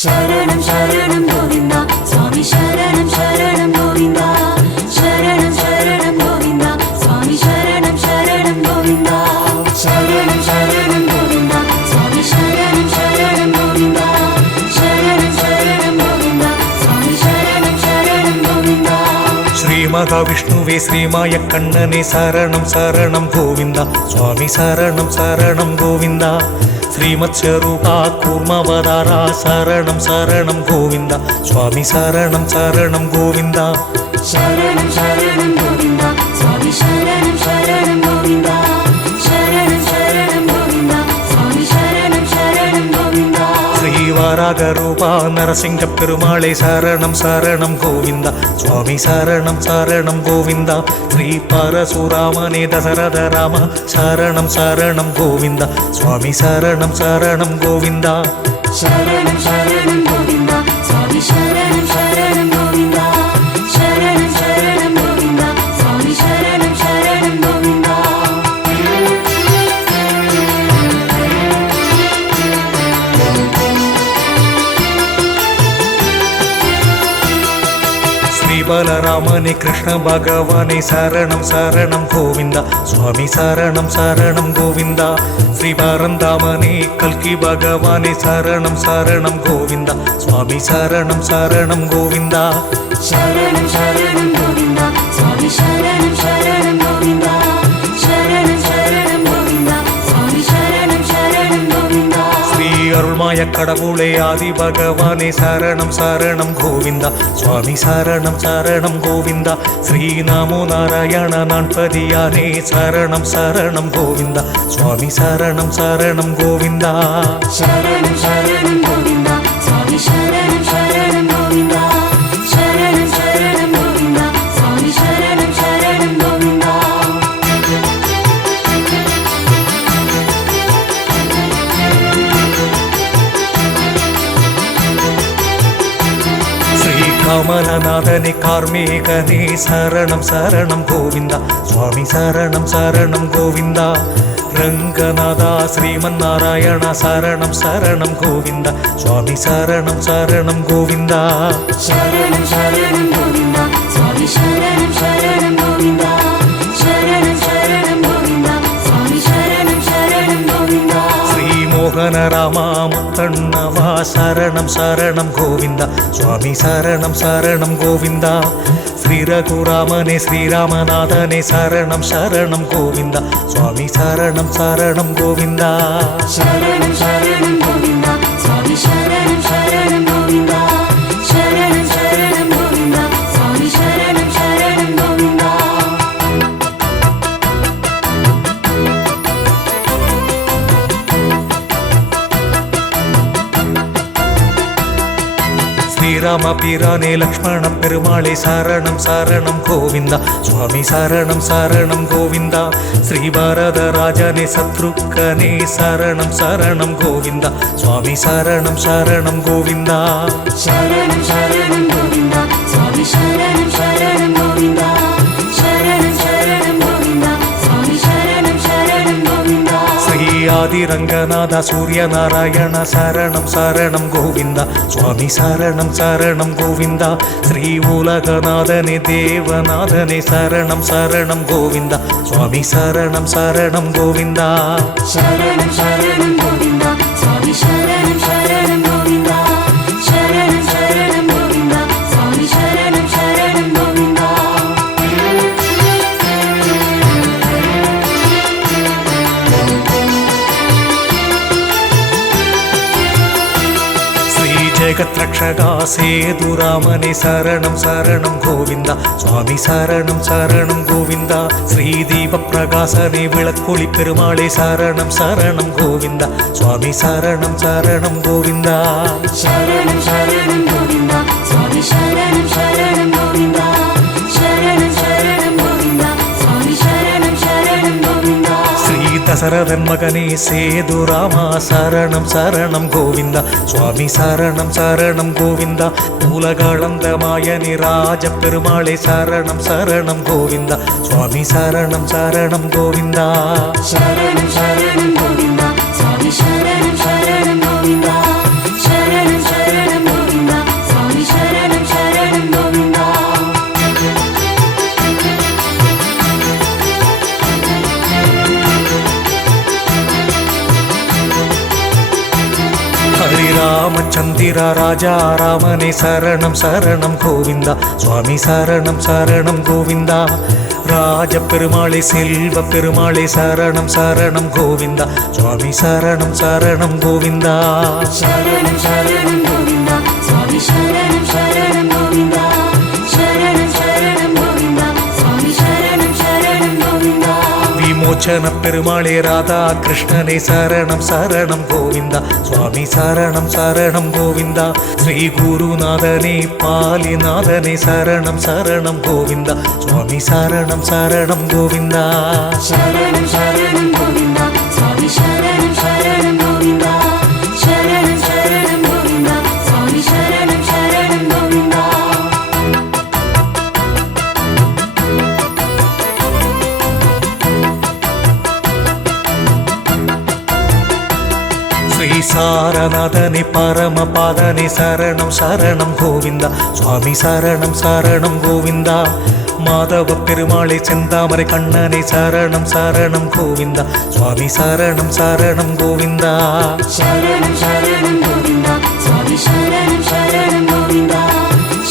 शरणं शरणं गोविन्दा स्वामी शरणं शरणं गोविन्दा शरणं शरणं गोविन्दा स्वामी शरणं शरणं गोविन्दा शरणं शरणं गोविन्दा स्वामी शरणं शरणं गोविन्दा शरणं शरणं गोविन्दा स्वामी शरणं शरणं गोविन्दा श्री महाविष्णुवे श्रीमाय कण्णने शरणं शरणं गोविन्दा स्वामी शरणं शरणं गोविन्दा श्रीमत्स्वरूपा कूर्मावतारा शरणं शरणं गोविन्दा स्वामी शरणं शरणं गोविन्दा शरणं शरणं गोविन्दा स्वामी शरणं शरणं गोविन्दा शरणं शरणं गोविन्दा स्वामी शरणं शरणं गोविन्दा श्रीवराहरूपा नरसिंहपेरुमाळे शरणं शरणं गोविन्दा स्वामी शरणं शरणं गोविन्दा श्रीपरशुरामने दशरथ राम शरणं शरणं गोविन्दा स्वामी शरणं शरणं गोविन्दा शरणं शरणं गोविन्दा स्वामी शरणं शरणं गोविन्दा शरणं शरणं गोविन्दा स्वामी शरणं शरणं गोविन्दा बलरामने कृष्ण भगवाने शरणं शरणं गोविन्दा स्वामी शरणं शरणं गोविन्दा श्री परन्दामने कल्कि भगवाने शरणं शरणं गोविन्दा स्वामी शरणं शरणं गोविन्दा शरणं शरणं गोविन्दा स्वामी शरणं शरणं गोविन्दा शरणं शरणं गोविन्दा स्वामी शरणं शरणं गोविन्दा श्री अरुள்மாய கடவுளே ஆதி பகவானே शरणं शरणं गोविन्दा स्वामी शरणं शरणं गोविन्दा श्री नमो नारायण नान्पदियाने शरणं शरणं गोविन्दा स्वामी शरणं शरणं गोविन्दा शरणं शरणं गोविन्दा स्वामी शरणं शरणं गोविन्दा शरणं शरणं गोविन्दा स्वामी शरणं शरणं गोविन्दा कमलनाथने कार्मेकने शरणं शरणं गोविन्दा स्वामी शरणं शरणं गोविन्दा रङ्गनाथा श्रीमन्नारायण शरणं शरणं गोविन्दा स्वामी शरणं शरणं गोविन्दा शरणं शरणं गोविन्दा स्वामी शरणं शरणं गोविन्दा शरणं शरणं गोविन्दा स्वामी शरणं शरणं गोविन्दा मोहन रामा मुत्तण्णवा शरणं शरणं गोविन्दा स्वामी शरणं शरणं गोविन्दा श्री रघुरामने श्रीरामनाथने शरणं शरणं गोविन्दा स्वामी शरणं शरणं गोविन्दा शरणं शरणं गोविन्दा स्वामी शरणं शरणं गोविन्दा शरणं शरणं गोविन्दा स्वामी शरणं शरणं गोविन्दा श्रीराम पीराने लक्ष्मण पेरुमाळे शरणं शरणं गोविन्दा स्वामी शरणं शरणं गोविन्दा श्री वरदराजने शत्रुघ्ने शरणं शरणं गोविन्दा स्वामी शरणं शरणं गोविन्दा शरणं शरणं गोविन्दा स्वामी शरणं शरणं गोविन्दा शरणं शरणं गोविन्दा स्वामी शरणं शरणं गोविन्दा श्री आदिरङ्गनाथ सूर्यनारायण शरणं शरणं गोविन्दा स्वामी शरणं शरणं गोविन्दा श्री उलगनाथने देवनाथने शरणं शरणं गोविन्दा स्वामी शरणं शरणं गोविन्दा शरणं शरणं गोविन्दा स्वामी शरणं शरणं गोविन्दा शरणं शरणं गोविन्दा स्वामी शरणं शरणं गोविन्दा जगत्रक्षका सेतुरामने शरणं शरणं गोविन्दा स्वामी शरणं शरणं गोविन्दा श्रीदीपप्रकाशने विळक्कोळि पेरुमाळे शरणं शरणं गोविन्दा स्वामी शरणं शरणं गोविन्दा शरणं शरणं गोविन्दा स्वामी शरणं शरणं गोविन्दा शरणं शरणं गोविन्दा स्वामी शरणं शरणं गोविन्दा दशरथन मगने सेतुरामा शरणं शरणं गोविन्दा स्वामी शरणं शरणं गोविन्दा उलगळन्दमायनि राजपेरुमाळे शरणं शरणं गोविन्दा स्वामी शरणं शरणं गोविन्दा शरणं शरणं गोविन्दा स्वामी शरणं शरणं गोविन्दा शरणं शरणं ஸ்ரீராமச்சந்திர ராஜா ராமனே சரணம் சரணம் கோவிந்தா சுவாமி சரணம் சரணம் கோவிந்தா ராஜ பெருமாளே செல்வ பெருமாளே சரணம் சரணம் கோவிந்தா சுவாமி சரணம் சரணம் கோவிந்தா சரணம் சரணம் கோவிந்தா சுவாமி சரணம் சரணம் கோவிந்தா சரணம் சரணம் கோவிந்தா சுவாமி சரணம் சரணம் கோவிந்தா விமோச்சன பெருமாளே ராதா கிருஷ்ணனே சரணம் சரணம் கோவிந்தா சுவாமி சரணம் சரணம் கோவிந்தா ஸ்ரீ குருநாதனே பாலிநாதனே சரணம் சரணம் கோவிந்தா சுவாமி சரணம் சரணம் கோவிந்தா சரணம் சரணம் கோவிந்தா சுவாமி சரணம் சரணம் கோவிந்தா சரணம் சரணம் கோவிந்தா சுவாமி சரணம் சரணம் கோவிந்தா ஸ்ரீ சாரநாதனே பரமபாதனே சரணம் சரணம் கோவிந்தா சுவாமி சரணம் சரணம் கோவிந்தா மாதவ பெருமாளே செந்தாமரை கண்ணனே சரணம் சரணம் கோவிந்தா சுவாமி சரணம் சரணம் கோவிந்தா சரணம் சரணம் கோவிந்தா சுவாமி சரணம் சரணம் கோவிந்தா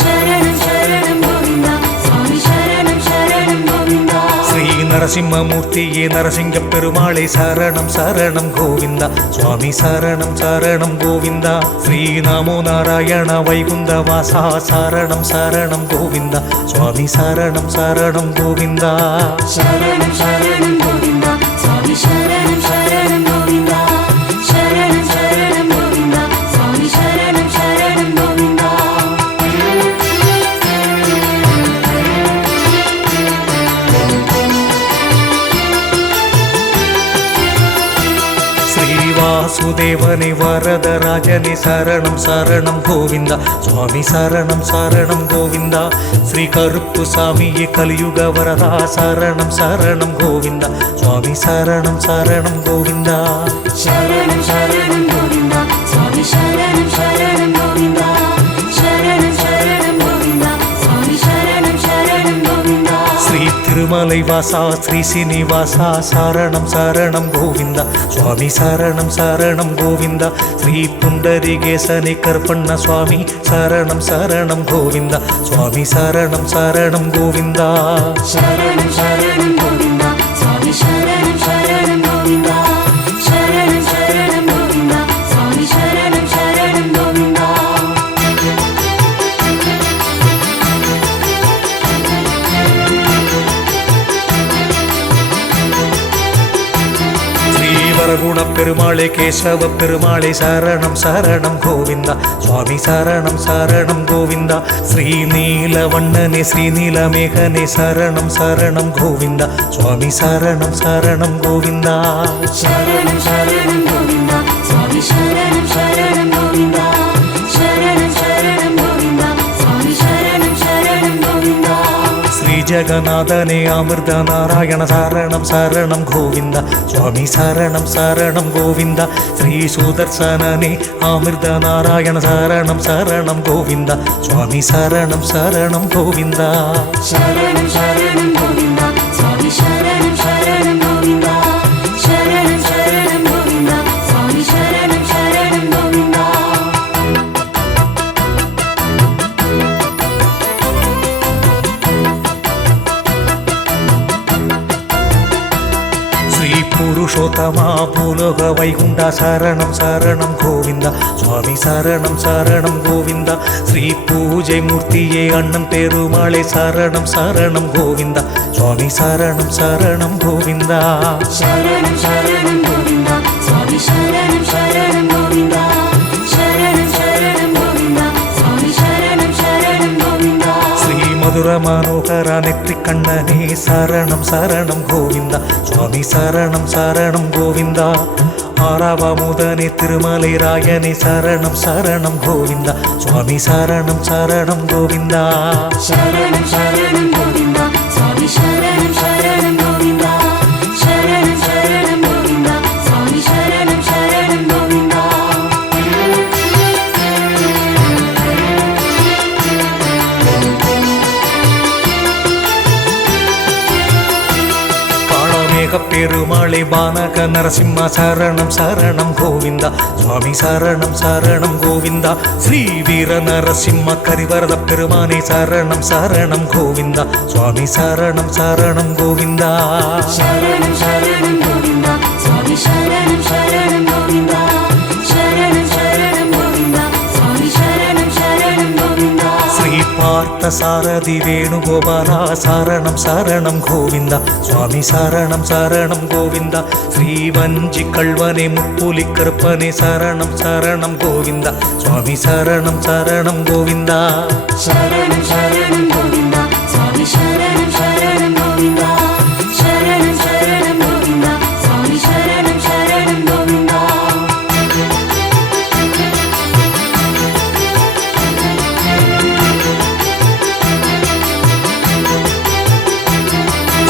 சரணம் சரணம் கோவிந்தா சுவாமி சரணம் சரணம் கோவிந்தா ஸ்ரீ நரசிம்மமூர்த்தியே நரசிங்க பெருமாளே சரணம் சரணம் கோவிந்தா சுவாமி சரணம் சரணம் கோவிந்தா ஸ்ரீ நமோ நாராயண வைகுந்த வாசா சரணம் சரணம் கோவிந்தா சுவாமி சரணம் சரணம் கோவிந்தா சரணம் சரணம் கோவிந்தா சுவாமி சரணம் சரணம் கோவிந்தா சரணம் சரணம் கோவிந்தா சுவாமி சரணம் சரணம் கோவிந்தா ஸ்ரீவாசுதேவனே வரதராஜனே சரணம் சரணம் கோவிந்தா சுவாமி சரணம் சரணம் கோவிந்தா ஸ்ரீ கருப்பு சாமியே கலியுக வரதா சரணம் சரணம் கோவிந்தா சுவாமி சரணம் சரணம் கோவிந்தா சரணம் சரணம் கோவிந்தா சுவாமி சரணம் சரணம் கோவிந்தா சரணம் சரணம் கோவிந்தா சுவாமி சரணம் சரணம் கோவிந்தா ஸ்ரீ திருமலை வாசா ஸ்ரீ சீனிவாசா சரணம் சரணம் கோவிந்தா சுவாமி சரணம் சரணம் கோவிந்தா ஸ்ரீ புண்டரிகேசனே கற்பண்ண சுவாமி சரணம் சரணம் கோவிந்தா சுவாமி சரணம் சரணம் கோவிந்தா சரணம் சரணம் கோவிந்தா சுவாமி சரணம் சரணம் கோவிந்தா சரணம் சரணம் கோவிந்தா சுவாமி சரணம் சரணம் கோவிந்தா ஸ்ரீவரகுண பெருமாளே கேசவ பெருமாளே சரணம் சரணம் கோவிந்தா சுவாமி சரணம் சரணம் கோவிந்தா ஸ்ரீ நீலவண்ணனே ஸ்ரீநீலமேகனே சரணம் சரணம் கோவிந்தா சுவாமி சரணம் சரணம் கோவிந்தா சரணம் சரணம் கோவிந்தா சுவாமி சரணம் சரணம் கோவிந்தா சரணம் சரணம் கோவிந்தா சுவாமி சரணம் சரணம் கோவிந்தா ஸ்ரீ ஜெகநாதனே அமிர்த நாராயண சரணம் சரணம் கோவிந்தா சுவாமி சரணம் சரணம் கோவிந்தா ஸ்ரீ சுதர்சனனே அமிர்த நாராயண சரணம் சரணம் கோவிந்தா சுவாமி சரணம் சரணம் கோவிந்தா சரணம் சரணம் கோவிந்தா சுவாமி சரணம் சரணம் கோவிந்தா சரணம் சரணம் கோவிந்தா சுவாமி சரணம் சரணம் கோவிந்தா ஸ்ரீ புருஷோத்தமா பூலோக வைகுண்டா சரணம் சரணம் கோவிந்தா சுவாமி சரணம் சரணம் கோவிந்தா ஸ்ரீ பூஜை மூர்த்தியே அண்ணன் பெருமாளே சரணம் சரணம் கோவிந்தா சுவாமி சரணம் சரணம் கோவிந்தா சரணம் சரணம் கோவிந்தா சுவாமி சரணம் சரணம் கோவிந்தா சரணம் சரணம் கோவிந்தா சுவாமி சரணம் சரணம் கோவிந்தா ஸ்ரீ மதுர மனோகர நெற்றி கண்ணனே சரணம் சரணம் கோவிந்தா சுவாமி சரணம் சரணம் கோவிந்தா ஆறாவமுதனே திருமலை ராயனே சரணம் சரணம் கோவிந்தா சுவாமி சரணம் சரணம் கோவிந்தா சரணம் சரணம் கோவிந்தா சுவாமி சரணம் சரணம் கோவிந்தா சரணம் சரணம் கோவிந்தா சுவாமி சரணம் சரணம் கோவிந்தா காணமேக பெருமாளே பெருமாளே பானக நரசிம்ம சரணம் சரணம் கோவிந்தா சுவாமி சரணம் சரணம் கோவிந்தா ஸ்ரீ வீர நரசிம்ம கரிவரத பெருமானே சரணம் சரணம் கோவிந்தா சுவாமி சரணம் சரணம் கோவிந்தா சரணம் சரணம் கோவிந்தா சுவாமி சரணம் சரணம் கோவிந்தா சரணம் சரணம் கோவிந்தா சுவாமி சரணம் சரணம் கோவிந்தா ஸ்ரீ பார்த்த சாரதி வேணுகோபாலா சரணம் சரணம் கோவிந்தா சுவாமி சரணம் சரணம் கோவிந்தா ஸ்ரீ வஞ்சி கல்வனே முப்புலி கருப்பனே சரணம் சரணம் கோவிந்தா சுவாமி சரணம் சரணம் கோவிந்தா சரணம் சரணம் கோவிந்தா சுவாமி சரணம் சரணம் கோவிந்தா சரணம் சரணம் கோவிந்தா சுவாமி சரணம் சரணம் கோவிந்தா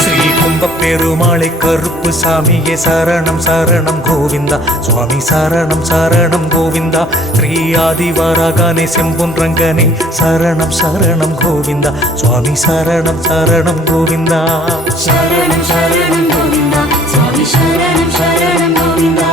ஸ்ரீ கும்ப பெருமாளை கருப்பு சாமியே சரணம் சரணம் கோவிந்தா சுவாமி சரணம் சரணம் கோவிந்தா ஸ்ரீ ஆதிவாராகனே செம்பொன் ரங்கனே சரணம் சரணம் கோவிந்தா சுவாமி சரணம் சரணம் கோவிந்தா சரணம் சரணம் கோவிந்தா சுவாமி சரணம் சரணம் கோவிந்தா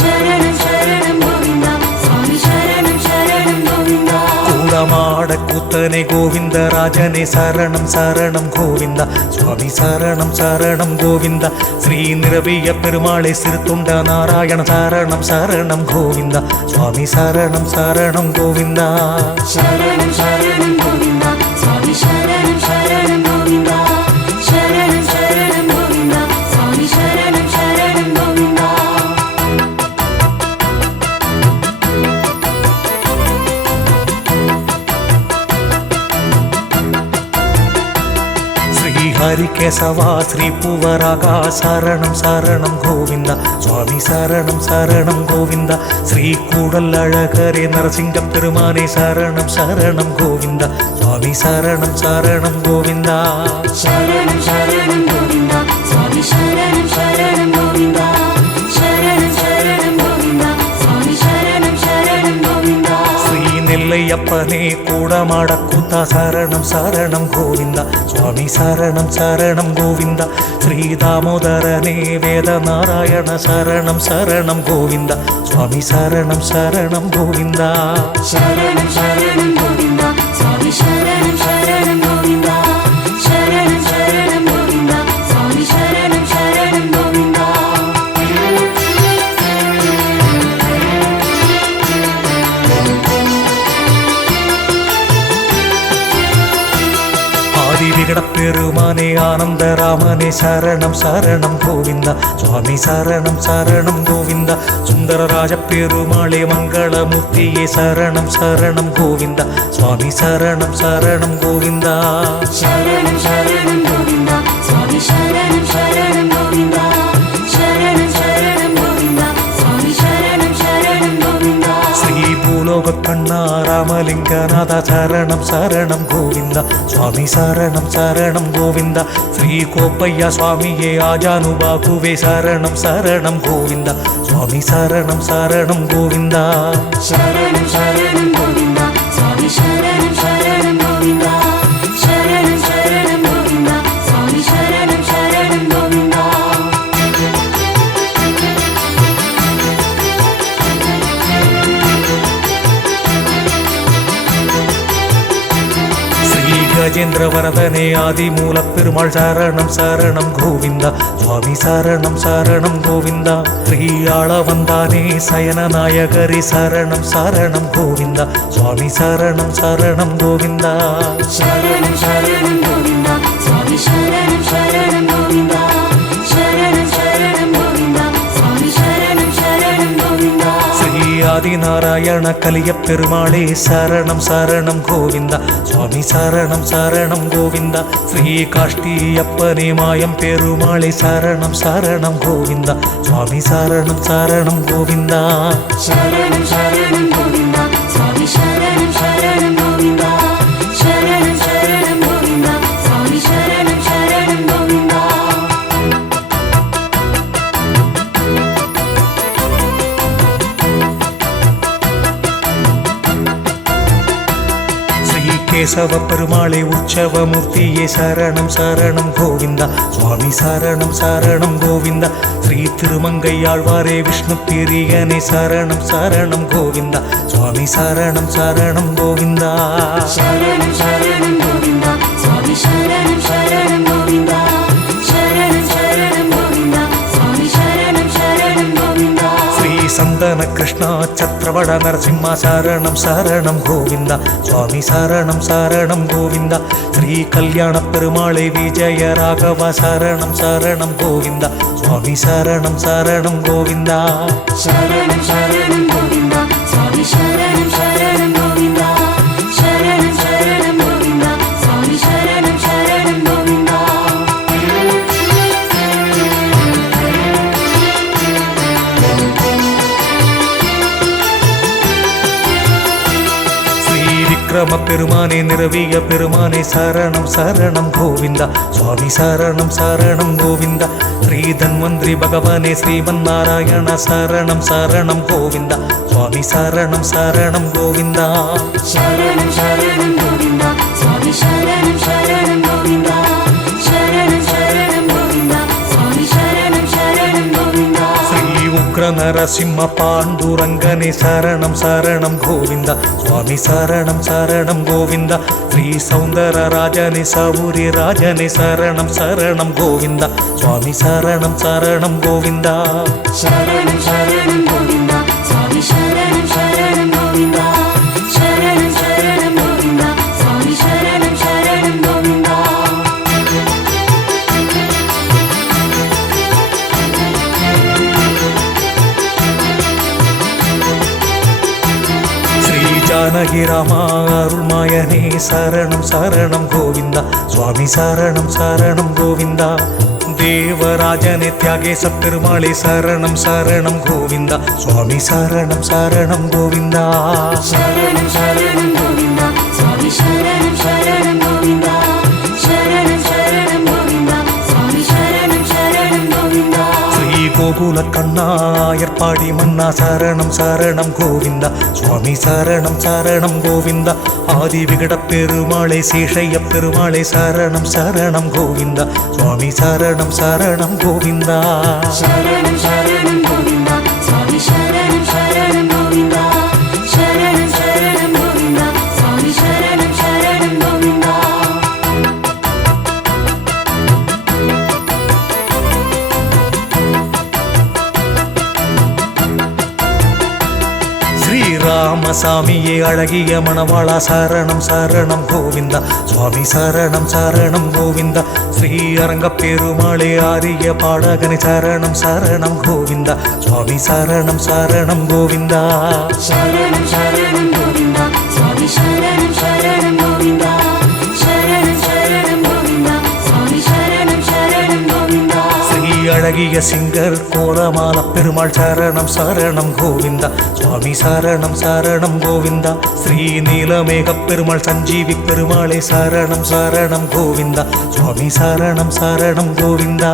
சரணம் சரணம் கோவிந்தா சுவாமி சரணம் சரணம் கோவிந்தா கூடமாட கூத்தனே கோவிந்த ராஜனே சரணம் சரணம் கோவிந்தா சுவாமி சரணம் சரணம் கோவிந்தா ஸ்ரீ நிரவிய பெருமாளை சிறுத்துண்ட நாராயண சரணம் சரணம் கோவிந்தா சுவாமி சரணம் சரணம் கோவிந்தா சரணம் சரணம் கோவிந்தா சுவாமி சரணம் சரணம் கோவிந்தா சரணம் சரணம் கோவிந்தா சுவாமி சரணம் சரணம் கோவிந்தா ஸ்ரீ ஹரிகேசவா ஸ்ரீ பூவராகா சரணம் சரணம் கோவிந்தா சுவாமி சரணம் சரணம் கோவிந்தா ஸ்ரீ கூடல் அழகரே நரசிங்க பெருமானே சரணம் சரணம் கோவிந்தா சுவாமி சரணம் சரணம் கோவிந்தா சரணம் சரணம் கோவிந்தா சுவாமி சரணம் சரணம் கோவிந்தா சரணம் சரணம் கோவிந்தா சுவாமி சரணம் சரணம் கோவிந்தா ஸ்ரீ நெல்லையப்பனே கூடமாட கூத்தா சரணம் சரணம் கோவிந்தா சுவாமி சரணம் சரணம் கோவிந்தா ஸ்ரீ தாமோதரனே வேத நாராயண சரணம் சரணம் கோவிந்தா சுவாமி சரணம் சரணம் கோவிந்தா சரணம் சரணம் கோவிந்தா சுவாமி சரணம் சரணம் கோவிந்தா சரணம் சரணம் கோவிந்தா சுவாமி சரணம் சரணம் கோவிந்தா ஆதி விகட பெருமானே ஆனந்த ராமனே சரணம் சரணம் கோவிந்தா சுவாமி சரணம் சரணம் கோவிந்தா சுந்தரராஜ பெருமாளே மங்களமூர்த்தியே சரணம் சரணம் கோவிந்தா சுவாமி சரணம் சரணம் கோவிந்தா சரணம் சரணம் கோவிந்தா சுவாமி சரணம் சரணம் கோவிந்தா சரணம் சரணம் கோவிந்தா சுவாமி சரணம் சரணம் கோவிந்தா ஸ்ரீ பூலோக கண்ணா ராமலிங்கநாத சரணம் சரணம் கோவிந்தா சுவாமி சரணம் சரணம் கோவிந்தா ஸ்ரீ கோப்பையா சுவாமியே ஆஜானுபாகுவே சரணம் சரணம் கோவிந்தா சுவாமி சரணம் சரணம் கோவிந்தா சரணம் சரணம் கோவிந்தா சுவாமி சரணம் சரணம் கோவிந்தா சரணம் சரணம் கோவிந்தா சுவாமி சரணம் சரணம் கோவிந்தா ஸ்ரீ கஜேந்திர வரதனே ஆதிமூல பெருமாள் சரணம் சரணம் கோவிந்தா சுவாமி சரணம் சரணம் கோவிந்தா ஸ்ரீ ஆளவந்தானே சயன நாயகரி சரணம் சரணம் கோவிந்தா சுவாமி சரணம் சரணம் கோவிந்தா சரணம் சரணம் கோவிந்தா சுவாமி சரணம் சரணம் கோவிந்தா சரணம் சரணம் கோவிந்தா சுவாமி சரணம் சரணம் கோவிந்தா ஸ்ரீ ஆதிநாராயண கலிய பெருமாளே சரணம் சரணம் கோவிந்தா சுவாமி சரணம் சரணம் கோவிந்தா ஸ்ரீ காஷ்டியப்பனே மாயம் பெருமாளே சரணம் சரணம் கோவிந்தா சுவாமி சரணம் சரணம் கோவிந்தா சரணம் சரணம் கோவிந்தா சுவாமி சரணம் சரணம் கோவிந்தா சரணம் சரணம் கோவிந்தா சுவாமி சரணம் சரணம் கோவிந்தா கேசவ பெருமாளே உற்சவமூர்த்தியே சரணம் சரணம் கோவிந்தா சுவாமி சரணம் சரணம் கோவிந்தா ஸ்ரீ திருமங்கையாழ்வாரே விஷ்ணு பிரியனே சரணம் சரணம் கோவிந்தா சுவாமி சரணம் சரணம் கோவிந்தா சரணம் சரணம் கோவிந்தா சுவாமி சரணம் சரணம் கோவிந்தா சரணம் சரணம் கோவிந்தா சுவாமி சரணம் சரணம் கோவிந்தா ஸ்ரீ சந்தன கிருஷ்ணா சத்ரவட நரசிம்மா சரணம் சரணம் கோவிந்தா சுவாமி சரணம் சரணம் கோவிந்தா ஸ்ரீ கல்யாண பெருமாளை விஜய ராகவ சரணம் சரணம் கோவிந்தா சுவாமி சரணம் சரணம் கோவிந்தா சரணம் சரணம் கோவிந்தா சுவாமி சரணம் சரணம் கோவிந்தா சரணம் சரணம் கோவிந்தா சுவாமி சரணம் சரணம் கோவிந்தா ஸ்ரீ விக்ரம பெருமானே நிரவிய பெருமானே சரணம் சரணம் கோவிந்தா சுவாமி சரணம் சரணம் கோவிந்தா ஸ்ரீ தன்வந்திரி பகவானே ஸ்ரீமன் நாராயண சரணம் சரணம் கோவிந்தா சுவாமி சரணம் சரணம் கோவிந்தா சரணம் சரணம் கோவிந்தா சுவாமி சரணம் சரணம் கோவிந்தா சரணம் சரணம் கோவிந்தா சுவாமி சரணம் சரணம் கோவிந்தா ஸ்ரீ உக்ர நரசிம்ம பாண்டுரங்கனே சரணம் சரணம் கோவிந்தா சுவாமி சரணம் சரணம் கோவிந்தா ஸ்ரீ சௌந்தர ராஜனே சௌரி ராஜனே சரணம் சரணம் கோவிந்தா சுவாமி சரணம் சரணம் கோவிந்தா சரணம் சரணம் கோவிந்தா சுவாமி சரணம் சரணம் கோவிந்தா சரணம் சரணம் கோவிந்தா சுவாமி சரணம் சரணம் கோவிந்தா ஸ்ரீ ஜானகி ராமா அருள்மாயனே சரணம் சரணம் கோவிந்தா சுவாமி சரணம் சரணம் கோவிந்தா தேவராஜனே தியாகேச பெருமாளே சரணம் சரணம் கோவிந்தா சுவாமி சரணம் சரணம் கோவிந்தா சரணம் சரணம் கோவிந்தா சுவாமி சரணம் சரணம் கோவிந்தா சரணம் சரணம் கோவிந்தா சுவாமி சரணம் சரணம் கோவிந்தா ஸ்ரீ கோகுல கண்ணாயற்பாடி மன்னா சரணம் சரணம் கோவிந்தா சுவாமி சரணம் சரணம் கோவிந்தா ஆதி விகட பெருமாளே சேஷைய பெருமாளே சரணம் சரணம் கோவிந்தா சுவாமி சரணம் சரணம் கோவிந்தா சரணம் சரணம் கோவிந்தா சுவாமி சரணம் சரணம் கோவிந்தா சரணம் சரணம் கோவிந்தா சுவாமி சரணம் சரணம் கோவிந்தா ஸ்ரீராமசாமியே அழகிய மணவாளா சரணம் சரணம் கோவிந்தா சுவாமி சரணம் சரணம் கோவிந்தா ஸ்ரீ அரங்க பெருமாளே ஆரிய பாடகனை சரணம் சரணம் கோவிந்தா சுவாமி சரணம் சரணம் கோவிந்தா சரணம் சரணம் கோவிந்தா சுவாமி சரணம் சரணம் கோவிந்தா சரணம் சரணம் கோவிந்தா சுவாமி சரணம் சரணம் கோவிந்தா ஸ்ரீ அழகிய சிங்கர் கோலமால பெருமாள் சரணம் சரணம் கோவிந்தா சுவாமி சரணம் சரணம் கோவிந்தா ஸ்ரீ நீலமேக பெருமாள் சஞ்சீவி பெருமாளே சரணம் சரணம் கோவிந்தா சுவாமி சரணம் சரணம் கோவிந்தா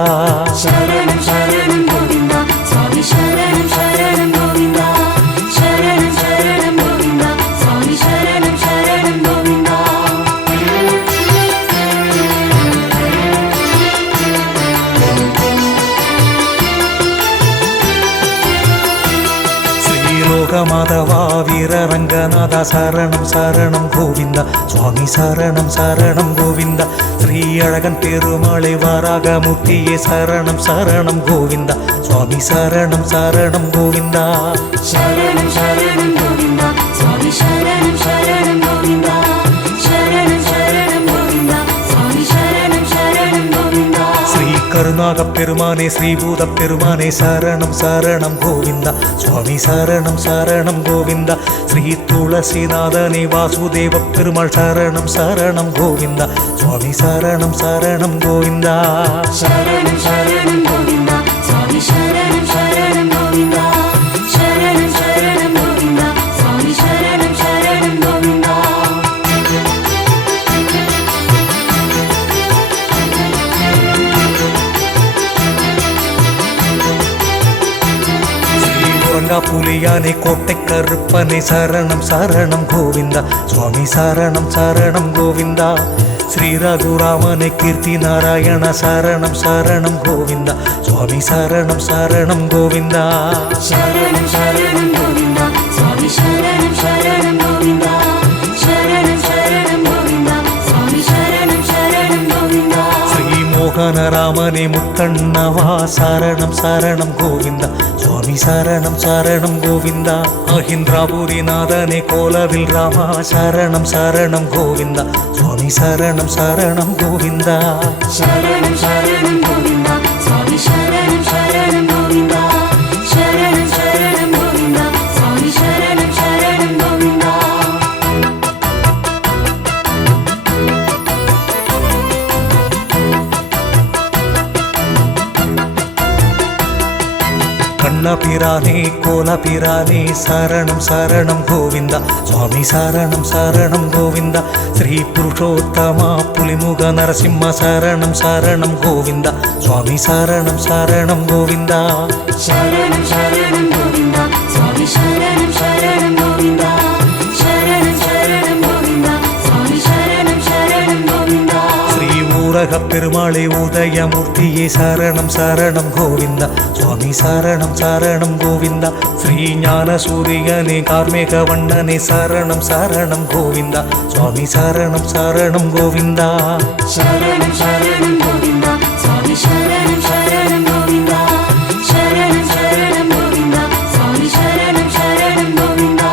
சரணம் சரணம் கோவிந்தா சுவாமி சரணம் சரணம் கோவிந்தா சரணம் சரணம் கோவிந்தா சுவாமி சரணம் சரணம் கோவிந்தா ஸ்ரீலோகமாதவா வீரரங்கநாதா சரணம் சரணம் கோவிந்தா சுவாமி சரணம் சரணம் கோவிந்தா ஸ்ரீ அழகன் பெருமாளை வாராகமூர்த்தியே சரணம் சரணம் கோவிந்தா சுவாமி சரணம் சரணம் கோவிந்தா சரணம் சரணம் கோவிந்தா சுவாமி சரணம் சரணம் கோவிந்தா சரணம் சரணம் கோவிந்தா சுவாமி சரணம் சரணம் கோவிந்தா ஸ்ரீ கருணாக பெருமானே ஸ்ரீபூத பெருமானே சரணம் சரணம் கோவிந்தா சுவாமி சரணம் சரணம் கோவிந்தா ஸ்ரீ துளசிநாதனே வாசுதேவ பெருமாள் சரணம் சரணம் கோவிந்தா சுவாமி சரணம் சரணம் கோவிந்தா சரணம் சரணம் கோவிந்தா சுவாமி சரணம் சரணம் கோவிந்தா சரணம் சரணம் கோவிந்தா சுவாமி சரணம் சரணம் கோவிந்தா ஸ்ரீ புலியா கோட்டையானே கோட்டை கருப்பனே சரணம் சரணம் கோவிந்தா சுவாமி சரணம் சரணம் கோவிந்தா ஸ்ரீ ரகுராமனே கீர்த்தி நாராயண சரணம் சரணம் கோவிந்தா சுவாமி சரணம் சரணம் கோவிந்தா சரணம் சரணம் கோவிந்தா சுவாமி சரணம் சரணம் கோவிந்தா சரணம் சரணம் கோவிந்தா சுவாமி சரணம் சரணம் கோவிந்தா ஸ்ரீ மோகனராமனே முத்தண்ணவா சரணம் சரணம் கோவிந்தா சுவாமி சரணம் சரணம் கோவிந்தா அஹிந்திராபுரிநாதனே கோலவில் ராமா சரணம் சரணம் கோவிந்தா சுவாமி சரணம் சரணம் கோவிந்தா சரணம் சரணம் கோவிந்தா சுவாமி சரணம் சரணம் கோவிந்தா சரணம் சரணம் கோவிந்தா சுவாமி சரணம் சரணம் கோவிந்தா கண்ணபிரானே கோலபிரானே சரணம் சரணம் கோவிந்தா சுவாமி சரணம் சரணம் கோவிந்தா ஸ்ரீ புருஷோத்தமா புலிமுக நரசிம்ம சரணம் சரணம் கோவிந்தா சுவாமி சரணம் சரணம் கோவிந்தா சரணம் சரணம் கோவிந்தா சுவாமி சரணம் சரணம் கோவிந்தா சரணம் சரணம் கோவிந்தா சுவாமி சரணம் சரணம் கோவிந்தா ஸ்ரீ ஊரக பெருமாளே உதயமூர்த்தியே சரணம் சரணம் கோவிந்தா சுவாமி சரணம் சரணம் கோவிந்தா ஸ்ரீ ஞான சூரியனே கார்மேக வண்ணனே சரணம் சரணம் கோவிந்தா சுவாமி சரணம் சரணம் கோவிந்தா சரணம் சரணம் கோவிந்தா சுவாமி சரணம் சரணம் கோவிந்தா சரணம் சரணம் கோவிந்தா சுவாமி சரணம் சரணம் கோவிந்தா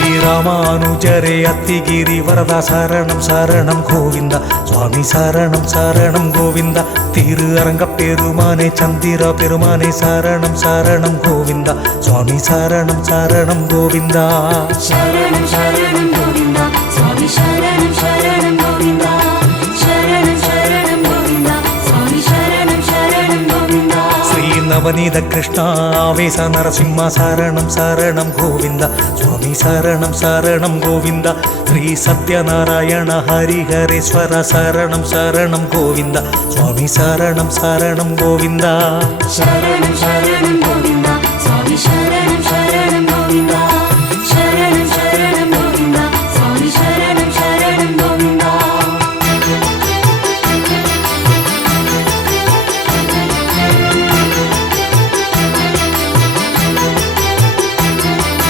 ஸ்ரீராமானுஜரே அத்திகிரி வரதா சரணம் சரணம் கோவிந்தா சுவாமி சரணம் சரணம் கோவிந்தா திரு அரங்க பெருமானே சந்திர பெருமானே சரணம் சரணம் கோவிந்தா சுவாமி சரணம் சரணம் கோவிந்தா சரணம் சரணம் கோவிந்தா சுவாமி சரணம் சரணம் கோவிந்தா சரணம் சரணம் கோவிந்தா சுவாமி சரணம் சரணம் கோவிந்தா ஸ்ரீ நவநீத கிருஷ்ணா ஆவேச நரசிம்ம சரணம் சரணம் கோவிந்தா சுவாமி சரணம் சரணம் கோவிந்தா ஸ்ரீ சத்யநாராயண ஹரிஹரேஸ்வர சரணம் சரணம் கோவிந்தா சுவாமி சரணம் சரணம் கோவிந்தா சரணம் சரணம் கோவிந்தா சுவாமி சரணம் சரணம் கோவிந்தா சரணம் சரணம் கோவிந்தா சுவாமி சரணம் சரணம் கோவிந்தா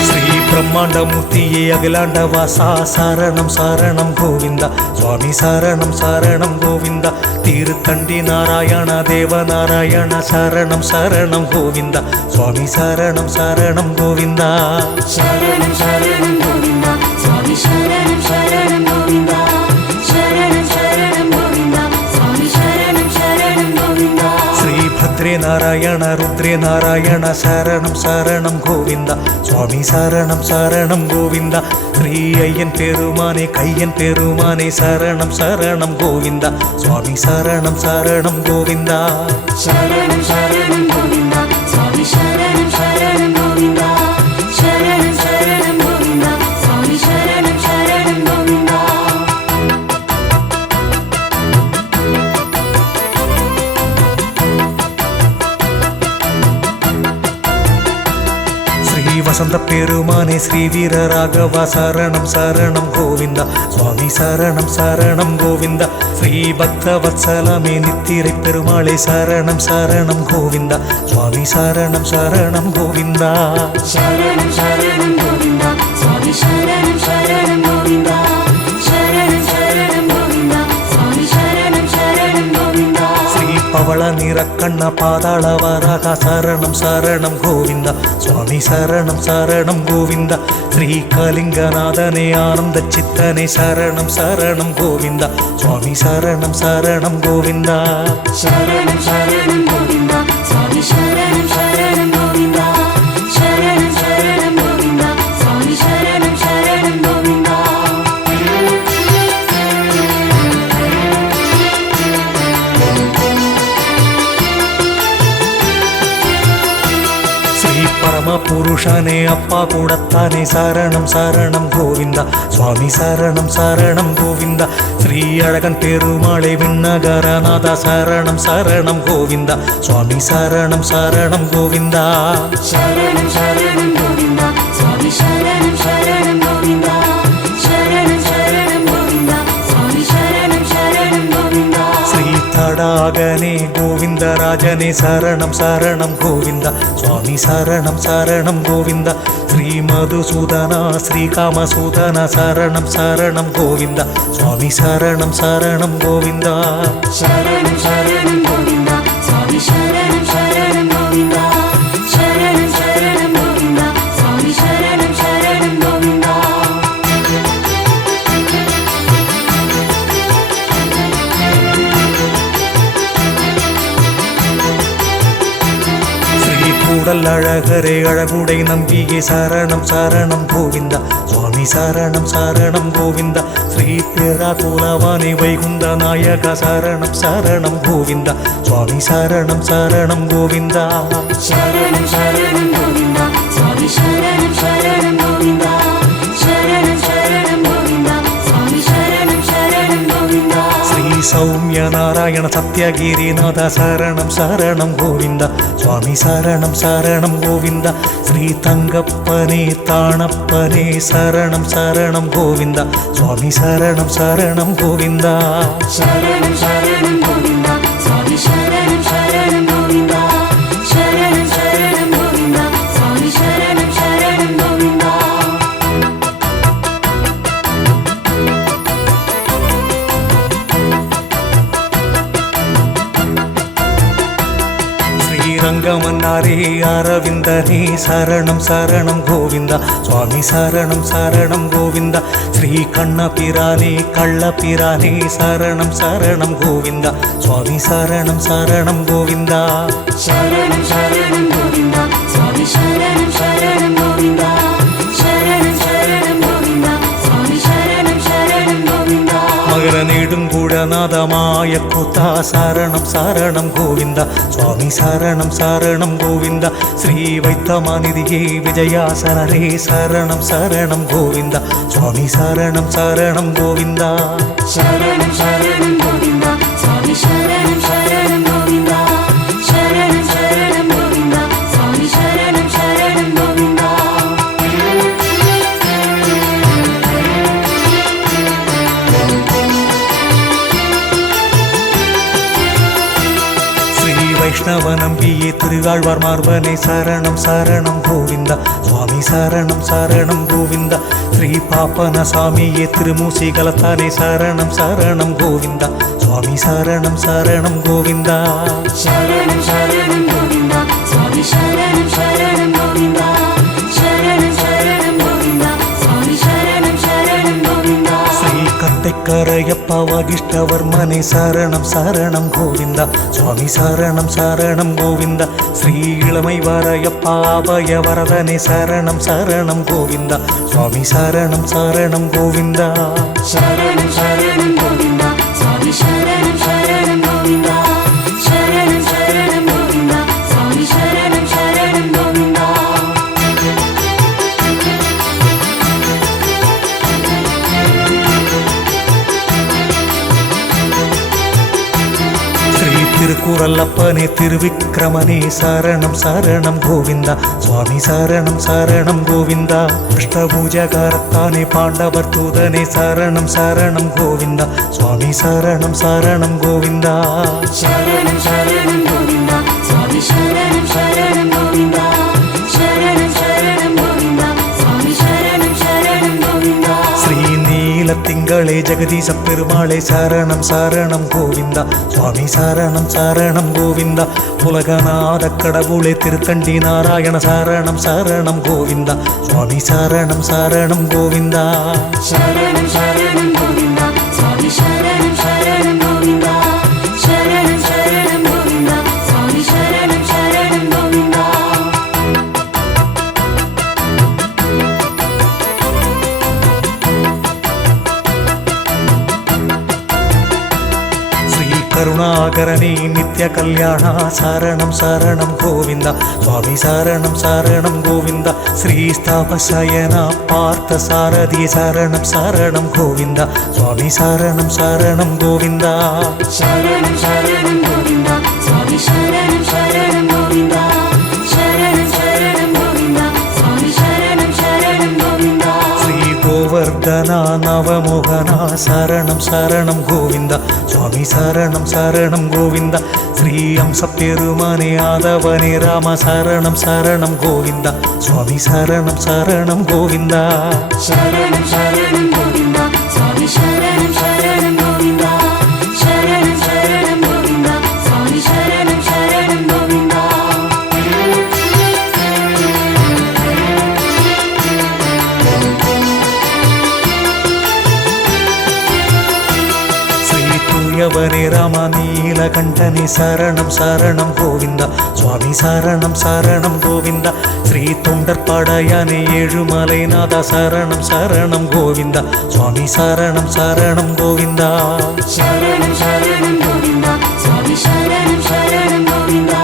ஸ்ரீ பிரம்மாண்டமூர்த்தியே அகிலாண்ட வாசா சரணம் சரணம் கோவிந்தா சுவாமி சரணம் சரணம் கோவிந்தா திருத்தண்டி நாராயண தேவ நாராயண சரணம் சரணம் கோவிந்தா சுவாமி சரணம் சரணம் கோவிந்தா சரணம் சரணம் கோவிந்தா சுவாமி சரணம் சரணம் கோவிந்தா சரணம் சரணம் கோவிந்தா சுவாமி சரணம் சரணம் கோவிந்தா ஸ்ரீ பத்ரே நாராயண ருத்ரே நாராயண சரணம் சரணம் கோவிந்தா சுவாமி சரணம் சரணம் கோவிந்தா ஸ்ரீ ஐயன் பெருமானே கையன் பெருமானே சரணம் சரணம் கோவிந்தா சுவாமி சரணம் சரணம் கோவிந்தா சரணம் சரணம் கோவிந்தா சுவாமி சரணம் சரணம் கோவிந்தா சரணம் சரணம் கோவிந்தா சுவாமி சரணம் சரணம் கோவிந்தா ஸ்ரீ வசந்த பெருமானே ஸ்ரீ வீர ராகவா சரணம் சரணம் கோவிந்தா சுவாமி சரணம் சரணம் கோவிந்தா ஸ்ரீ பக்த வத்சலமே நித்திரை பெருமாளே சரணம் சரணம் கோவிந்தா சுவாமி சரணம் சரணம் கோவிந்தா சரணம் சரணம் கோவிந்தா சுவாமி சரணம் சரணம் கோவிந்தா சரணம் சரணம் கோவிந்தா சுவாமி சரணம் சரணம் கோவிந்தா ஸ்ரீ பவள நிறக்கண்ண பாதாள வராக சரணம் சரணம் கோவிந்தா சுவாமி சரணம் சரணம் கோவிந்தா ஸ்ரீ கலிங்கநாதனே ஆனந்த சித்தனே சரணம் சரணம் கோவிந்தா சுவாமி சரணம் சரணம் கோவிந்தா சரணம் சரணம் கோவிந்தா சுவாமி சரணம் சரணம் கோவிந்தா சரணம் சரணம் கோவிந்தா சுவாமி சரணம் சரணம் கோவிந்தா ஸ்ரீ பரம புருஷனே அப்பா கூடத்தானே சரணம் சரணம் கோவிந்தா சுவாமி சரணம் சரணம் கோவிந்தா ஸ்ரீ அழகன் பெருமாளை விண்ணகரநாதா சரணம் சரணம் கோவிந்தா சுவாமி சரணம் சரணம் கோவிந்தா சரணம் சரணம் கோவிந்தா சுவாமி சரணம் சரணம் கோவிந்தா சரணம் சரணம் கோவிந்தா சுவாமி சரணம் சரணம் கோவிந்தா ஸ்ரீ தடாகனே கோவிந்தராஜனே சரணம் சரணம் கோவிந்தா சுவாமி சரணம் சரணம் கோவிந்தா ஸ்ரீ மதுசூதனா ஸ்ரீ காமசூதனா சரணம் சரணம் கோவிந்தா சுவாமி சரணம் சரணம் கோவிந்தா சரணம் சரணம் கோவிந்தா சுவாமி சரணம் சரணம் கோவிந்தா சரணம் சரணம் கோவிந்தா சுவாமி சரணம் சரணம் கோவிந்தா ஸ்ரீ கூடல் அழகரே அழகுடை நம்பியே சரணம் சரணம் கோவிந்தா சுவாமி சரணம் சரணம் கோவிந்தா ஸ்ரீ பேரா குலவானே வைகுந்த நாயக சரணம் சரணம் கோவிந்தா சுவாமி சரணம் சரணம் கோவிந்தா சரணம் சரணம் கோவிந்தா சுவாமி சரணம் சரணம் கோவிந்தா சரணம் சரணம் கோவிந்தா சுவாமி சரணம் சரணம் கோவிந்தா ஸ்ரீ சௌமிய நாராயண சத்யகிரிநாத சரணம் சரணம் கோவிந்தா சுவாமி சரணம் சரணம் கோவிந்தா ஸ்ரீ தங்கப்பனே தாணப்பனே சரணம் சரணம் கோவிந்தா சுவாமி சரணம் சரணம் கோவிந்தா சரணம் சரணம் கோவிந்தா சுவாமி சரணம் சரணம் கோவிந்தா சரணம் சரணம் கோவிந்தா சுவாமி சரணம் சரணம் கோவிந்தா ஸ்ரீரங்கமன்னாரே அரவிந்தனே சரணம் சரணம் கோவிந்தா சுவாமி சரணம் சரணம் கோவிந்தா ஸ்ரீ கண்ணபிரானே கள்ளபிரானே சரணம் சரணம் கோவிந்தா சுவாமி சரணம் சரணம் கோவிந்தா சரணம் சரணம் கோவிந்தா சுவாமி சரணம் சரணம் கோவிந்தா சரணம் சரணம் கோவிந்தா சுவாமி சரணம் சரணம் கோவிந்தா மகர நெடுங்குடநாதமாய கூத்தா சரணம் சரணம் கோவிந்தா சுவாமி சரணம் சரணம் கோவிந்தா ஸ்ரீ வைத்தமாநிதியே விஜயாசனரே சரணம் சரணம் கோவிந்தா சுவாமி சரணம் சரணம் கோவிந்தா சரணம் சரணம் கோவிந்தா சுவாமி சரணம் சரணம் கோவிந்தா சரணம் சரணம் கோவிந்தா சுவாமி சரணம் சரணம் கோவிந்தா ஸ்ரீ வைஷ்ணவ நம்பியே திருவாழ்வார் மார்பனே சரணம் சரணம் கோவிந்தா சுவாமி சரணம் சரணம் கோவிந்தா ஸ்ரீ பாப்பன சாமியே திருமூசி கலத்தானே சரணம் சரணம் கோவிந்தா சுவாமி சரணம் சரணம் கோவிந்தா சரணம் சரணம் கோவிந்தா சுவாமி சரணம் சரணம் கோவிந்தா சரணம் சரணம் கோவிந்தா சுவாமி சரணம் சரணம் கோவிந்தா ஸ்ரீ கட்டைக்கரையப்பா வாகிஷ்டவர்மனே சரணம் சரணம் கோவிந்தா சுவாமி சரணம் சரணம் கோவிந்தா ஸ்ரீ இளமை வரையப்பா அபய வரதனே சரணம் சரணம் கோவிந்தா சுவாமி சரணம் சரணம் கோவிந்தா சரணம் சரணம் கோவிந்தா சுவாமி சரணம் சரணம் கோவிந்தா சரணம் சரணம் கோவிந்தா சுவாமி சரணம் சரணம் கோவிந்தா ஸ்ரீ திருக்குறளப்பனே திருவிக்கிரமனே சரணம் சரணம் கோவிந்தா சுவாமி சரணம் சரணம் கோவிந்தா அஷ்டபூஜகாரத்தானே பாண்டவர் தூதனே சரணம் சரணம் கோவிந்தா சுவாமி சரணம் சரணம் கோவிந்தா சரணம் சரணம் கோவிந்தா சுவாமி சரணம் சரணம் கோவிந்தா சரணம் சரணம் கோவிந்தா சுவாமி சரணம் சரணம் கோவிந்தா ஸ்ரீ நீலத்திங்களே ஜெகதீச பெருமாளே சரணம் சரணம் கோவிந்தா சுவாமி சரணம் சரணம் கோவிந்தா உலகநாத கடவுளே திருத்தண்டி நாராயண சரணம் சரணம் கோவிந்தா சுவாமி சரணம் சரணம் கோவிந்தா சரணம் சரணம் கோவிந்தா சுவாமி சரணம் சரணம் கோவிந்தா சரணம் சரணம் கோவிந்தா சுவாமி சரணம் சரணம் கோவிந்தா கருணாகரணி நித்ய கல்யாணா சரணம் சரணம் கோவிந்தா சுவாமி சரணம் சரணம் கோவிந்தா ஸ்ரீஸ்தாபசயனா பார்த்த சாரதி சரணம் சரணம் கோவிந்தா சுவாமி சரணம் சரணம் கோவிந்தா சரணம் சரணம் கோவிந்தா சுவாமி சரணம் சரணம் கோவிந்தா சரணம் சரணம் கோவிந்தா சுவாமி சரணம் சரணம் கோவிந்தா ஸ்ரீ கோவர்தனா நவமோகனா சரணம் சரணம் கோவிந்தா சுவாமி சரணம் சரணம் கோவிந்தா ஸ்ரீ அம்ச பெருமானே ஆதவனே ராம சரணம் சரணம் கோவிந்தா சுவாமி சரணம் சரணம் கோவிந்தா சரணம் சரணம் கோவிந்தா சுவாமி சரணம் சரணம் கோவிந்தா சரணம் சரணம் கோவிந்தா சுவாமி சரணம் சரணம் கோவிந்தா ஸ்ரீ தூயவனே ராம நீலகண்டனே சரணம் சரணம் கோவிந்தா சுவாமி சரணம் சரணம் கோவிந்தா ஸ்ரீ தொண்டற்படையானே ஏழுமலைநாதா சரணம் சரணம் கோவிந்தா சுவாமி சரணம் சரணம் கோவிந்தா சரணம் சரணம் கோவிந்தா சுவாமி சரணம் சரணம் கோவிந்தா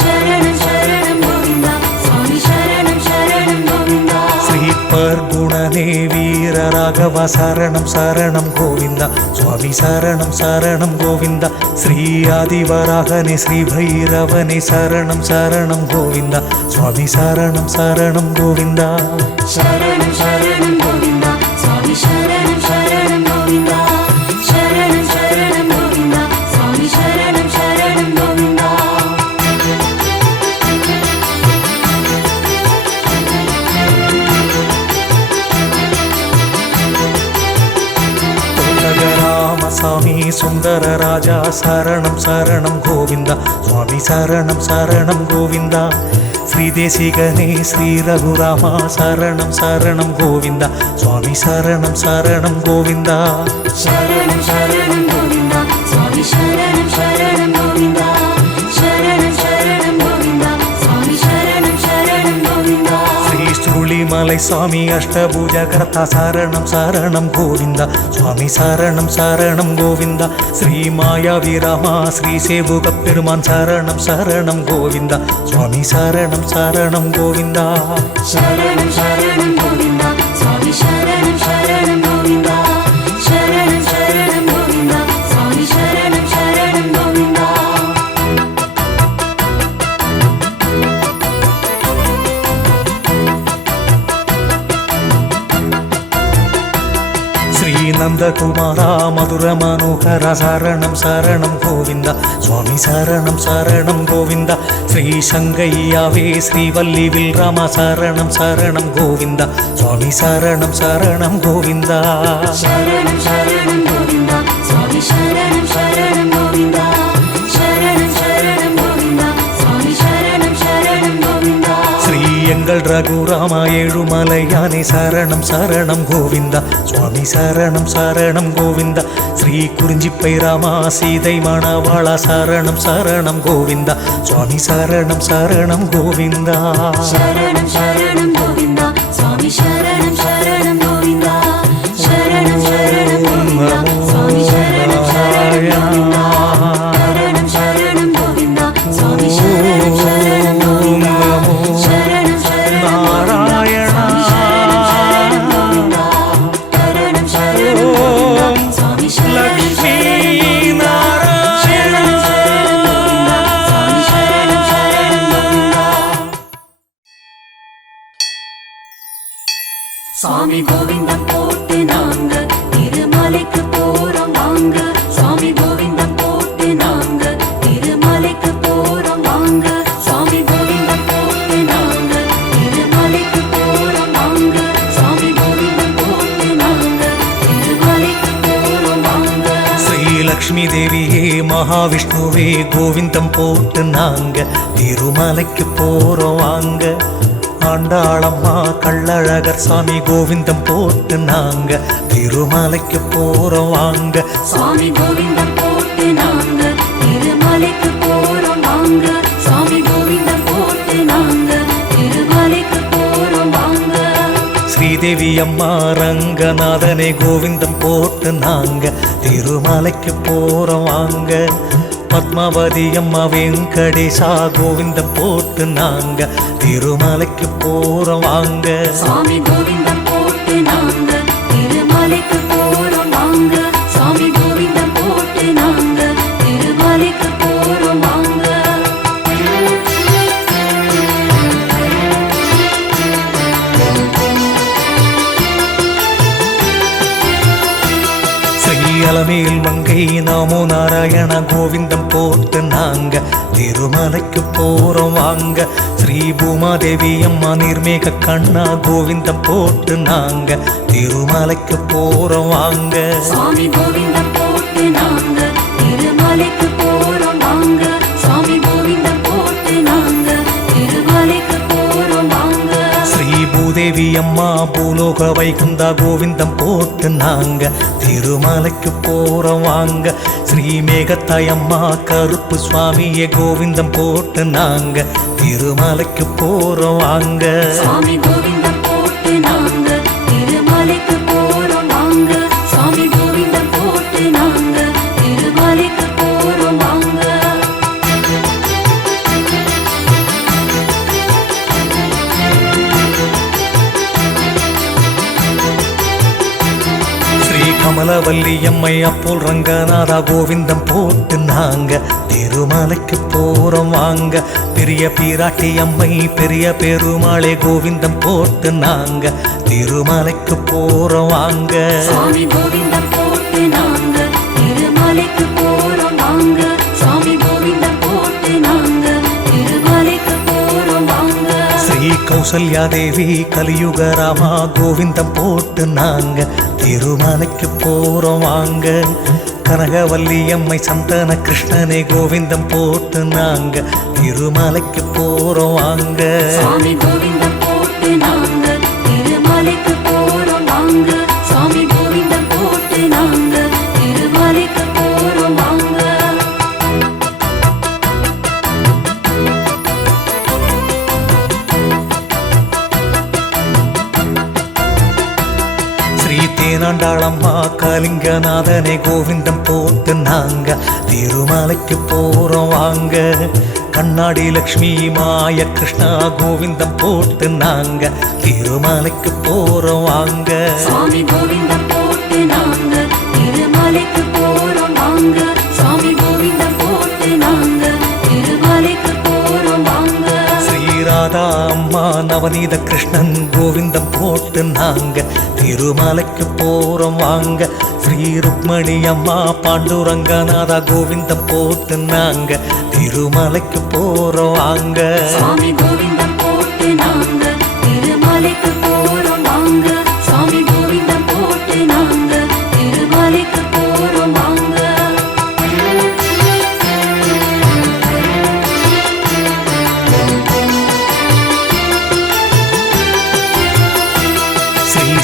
சரணம் சரணம் கோவிந்தா சுவாமி சரணம் சரணம் கோவிந்தா ஸ்ரீ பர்குணனே வீர ராகவ சரணம் சரணம் கோவிந்தா சுவாமி சரணம் சரணம் கோவிந்தா ஸ்ரீ ஆதிவராகனே ஸ்ரீ பைரவனே சரணம் சரணம் கோவிந்தா சுவாமி சரணம் சரணம் கோவிந்தா சரணம் சரணம் கோவிந்தா சுவாமி சரணம் சரணம் கோவிந்தா சரணம் சரணம் கோவிந்தா சுவாமி சரணம் சரணம் கோவிந்தா ராமசாமி சுந்தர ராஜா சரணம் சரணம் கோவிந்தா சுவாமி சரணம் சரணம் கோவிந்தா ஸ்ரீதேசிகனே ஸ்ரீ ரகுராமா சரணம் சரணம் கோவிந்தா சுவாமி சரணம் சரணம் கோவிந்தா சரணம் சரணம் கோவிந்தா சுவாமி சரணம் சரணம் கோவிந்தா சரணம் சரணம் கோவிந்தா சுவாமி சரணம் சரணம் கோவிந்தா ஸ்ரீ சுருளிமலை சுவாமி அஷ்டபூஜ கர்த்தா சரணம் சரணம் கோவிந்தா சுவாமி சரணம் சரணம் கோவிந்தா ஸ்ரீ மாயாவி ராமா ஸ்ரீ சேவுக பெருமான் சரணம் சரணம் கோவிந்தா சுவாமி சரணம் சரணம் கோவிந்தா சரணம் சரணம் கோவிந்தா சுவாமி சரணம் சரணம் கோவிந்தா சரணம் சரணம் கோவிந்தா சுவாமி சரணம் சரணம் கோவிந்தா ஸ்ரீ நந்தகுமாரா மதுர மனோகர சரணம் சரணம் கோவிந்தா சுவாமி சரணம் சரணம் கோவிந்தா ஸ்ரீ சங்கையாவே ஸ்ரீவல்லி வில்ராமா சரணம் சரணம் கோவிந்தா சுவாமி சரணம் சரணம் கோவிந்தா சரணம் சரணம் கோவிந்தா சுவாமி சரணம் சரணம் கோவிந்தா சரணம் சரணம் கோவிந்தா சுவாமி சரணம் சரணம் கோவிந்தா ஸ்ரீ எங்கள் ரகுராமா ஏழுமலையானே சரணம் சரணம் கோவிந்தா சுவாமி சரணம் சரணம் கோவிந்தா ஸ்ரீ குறிஞ்சிப்பை ராமா சீதை மணவாளா சரணம் சரணம் கோவிந்தா சுவாமி சரணம் சரணம் கோவிந்தா சரணம் சரணம் கோவிந்தா சுவாமி சரணம் சரணம் கோவிந்தா சரணம் சரணம் கோவிந்தா சுவாமி சரணம் சரணம் கோவிந்தா சரணம் சரணம் கோவிந்தா சுவாமி சரணம் சரணம் கோவிந்தா சரணம் சரணம் நாராயணா சரணம் சரணம் கோவிந்தா சுவாமி சரணம் லக்ஷ்மி நாராயணா சுவாமி சரணம் சரணம் கோவிந்தா சுவாமி கோவிந்தம் போட்டு நாங்க திருமலைக்கு போறோம் வாங்க சுவாமி கோவிந்தம் போட்டு நாங்க திருமலைக்கு போறோம் வாங்க சுவாமி கோவிந்தம் போட்டு நாங்க திருமலைக்கு போறோம் வாங்க சுவாமி கோவிந்தம் போட்டு நாங்க திருமலைக்கு போறோம் வாங்க ஸ்ரீலக்ஷ்மி தேவியே மகாவிஷ்ணுவே கோவிந்தம் போட்டு நாங்க திருமலைக்கு போறோம் வாங்க ஆண்டாளம்மா கள்ளழகர் சாமி கோவிந்தம் போட்டு நாங்க திருமலைக்கு போறோம் வாங்க சுவாமி கோவிந்தம் போட்டு நாங்க திருமலைக்கு போறோம் வாங்க சுவாமி கோவிந்தம் போட்டு நாங்க திருமலைக்கு போறோம் வாங்க ஸ்ரீ ஸ்ரீதேவி அம்மா ரங்கநாதனே கோவிந்தம் போட்டு நாங்க திருமலைக்கு போறோம் வாங்க. பத்மாவதி அம்மா வெங்கடேசா கோவிந்தம் போட்டு நாங்க திருமலைக்கு போறோம் வாங்க. சுவாமி கோவிந்தம் போட்டு நாங்க திருமலைக்கு போறோம் வாங்க. சுவாமி கோவிந்தம் போட்டு நாங்க திருமலைக்கு போறோம் வாங்க. அலமேல் மங்கை நமோ நாராயண கோவிந்தம் போட்டு நாங்க திருமலைக்கு போறோம் வாங்க. ஸ்ரீ பூமாதேவி அம்மா நிர்மேக கண்ணா கோவிந்தம் போட்டு நாங்க திருமலைக்கு போறோம் வாங்க. சுவாமி கோவிந்தம் போட்டு நாங்க திருமலைக்கு போறோம் வாங்க. சுவாமி கோவிந்தம் போட்டு நாங்க திருமலைக்கு போறோம் வாங்க. ஸ்ரீ பூதேவி அம்மா பூலோக வைகுந்தா கோவிந்தம் போட்டு நாங்க திருமலைக்கு போறோம் வாங்க. ஸ்ரீ மேகத்தாய் அம்மா கருப்பு சுவாமியே கோவிந்தம் போட்டு நாங்க திருமலைக்கு போறோம் வாங்க. சுவாமி கோவிந்தம் போட்டு நாங்க திருமலைக்கு போறோம் வாங்க. சுவாமி கோவிந்தம் போட்டு நாங்க திருமலைக்கு போறோம் வாங்க. கமலவல்லி அம்மை அப்போல் ரங்கநாதா கோவிந்தம் போட்டு நாங்க திருமலைக்கு போறோம் வாங்க. பெரிய பீராட்டி அம்மை பெரிய பெருமாளே கோவிந்தம் போட்டு நாங்க திருமலைக்கு போறோம் வாங்க. சுவாமி கோவிந்தம் போட்டு நாங்க திருமலைக்கு போறோம் வாங்க. சுவாமி கோவிந்தம் போட்டு நாங்க திருமலைக்கு போறோம் வாங்க. ஸ்ரீ கௌசல்யா தேவி கலியுக ராமா கோவிந்தம் போட்டு நாங்க திருமலைக்கு போறோம் வாங்க. கனகவல்லி அம்மை சந்தன கிருஷ்ணனே கோவிந்தம் போட்டு நாங்க திருமலைக்கு போறோம் வாங்க. சுவாமி கோவிந்தம் போட்டு நாங்க திருமலைக்கு போறோம் வாங்க. சுவாமி கோவிந்தம் போட்டு நாங்க திருமலைக்கு போறோம் வாங்க. தேனாண்டாளம்மா கலிங்கநாதனே கோவிந்தம் போட்டு நாங்க திருமலைக்கு போறோம் வாங்க. கண்ணாடி லக்ஷ்மி மாய கிருஷ்ணா கோவிந்தம் போட்டு நாங்க திருமலைக்கு போறோம் வாங்க. சுவாமி கோவிந்தம் போட்டு நாங்க திருமலைக்கு போறோம் வாங்க. சுவாமி கோவிந்தம் போட்டு நாங்க திருமலைக்கு போறோம் வாங்க. ஸ்ரீராதா அம்மா நவநீத கிருஷ்ணன் கோவிந்தம் போட்டு நாங்க திருமலைக்கு போறோம் வாங்க. ஸ்ரீ ருக்மணி அம்மா பாண்டுரங்கநாதா கோவிந்தம் போட்டு நாங்க திருமலைக்கு போறோம் வாங்க. சுவாமி கோவிந்தம் போட்டு நாங்க திருமலைக்கு போறோம் வாங்க. சுவாமி கோவிந்தம் போட்டு நாங்க திருமலைக்கு போறோம் வாங்க.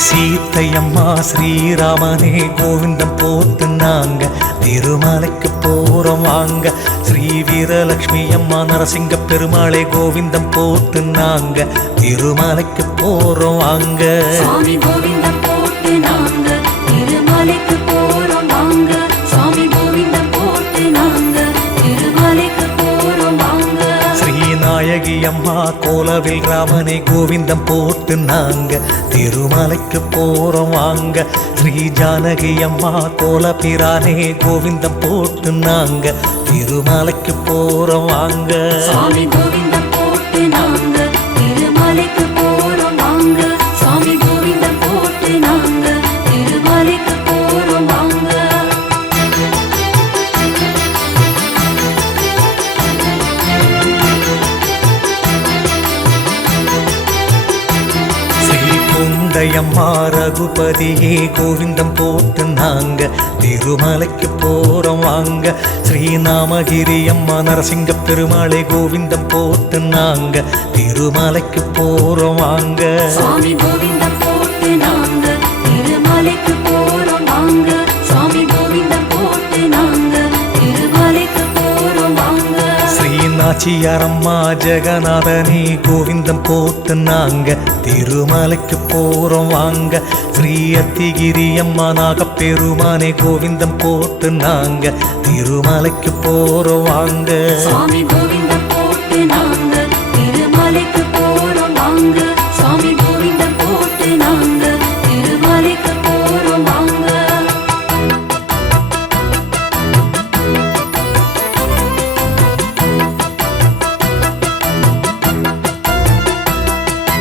சீத்தையம்மா ஸ்ரீராமனே கோவிந்தம் போட்டு நாங்க திருமலைக்கு போறோம் வாங்க. ஸ்ரீ வீரலட்சுமி அம்மா நரசிங்க பெருமாளே கோவிந்தம் போட்டு நாங்க திருமலைக்கு போறோம் வாங்க. சுவாமி கோவிந்தம் போட்டு நாங்க திருமலைக்கு போறோம் வாங்க. சுவாமி கோவிந்தம் போட்டு நாங்க திருமலைக்கு போறோம் வாங்க. ஸ்ரீநாயகி அம்மா கோலவில் ராமனே கோவிந்தம் போட்டு நாங்க திருமலைக்கு போறோம் வாங்க. ஸ்ரீ ஜானகி அம்மா கோலபிரானே கோவிந்தம் போட்டு நாங்க திருமலைக்கு போறோம் வாங்க. சுவாமி கோவிந்தம் போட்டு நாங்க திருமலைக்கு போறோம் வாங்க. சுவாமி கோவிந்தம் போட்டு நாங்க திருமலைக்கு போறோம் வாங்க. அம்மா ரகுபதியே கோவிந்தம் போட்டு நாங்க திருமலைக்கு போறோம் வாங்க. ஸ்ரீநாமகிரி அம்மா நரசிங்க பெருமாளே கோவிந்தம் போட்டு நாங்க திருமலைக்கு போறோம் வாங்க. சுவாமி கோவிந்தம் போட்டு நாங்க திருமலைக்கு போறோம் வாங்க. சுவாமி கோவிந்தம் போட்டு நாங்க திருமலைக்கு போறோம் வாங்க. ஸ்ரீநாச்சி நாச்சியாரம்மா ஜெகநாதனே கோவிந்தம் போட்டு நாங்க திருமலைக்கு போறோம் வாங்க. ஸ்ரீ அத்திகிரி அம்மா நாகப்பெருமானே கோவிந்தம் போட்டு நாங்க திருமலைக்கு போறோம் வாங்க. சுவாமி கோவிந்தம் போட்டு நாங்க திருமலைக்கு போறோம் வாங்க. சுவாமி கோவிந்தம் போட்டு நாங்க திருமலைக்கு போறோம் வாங்க.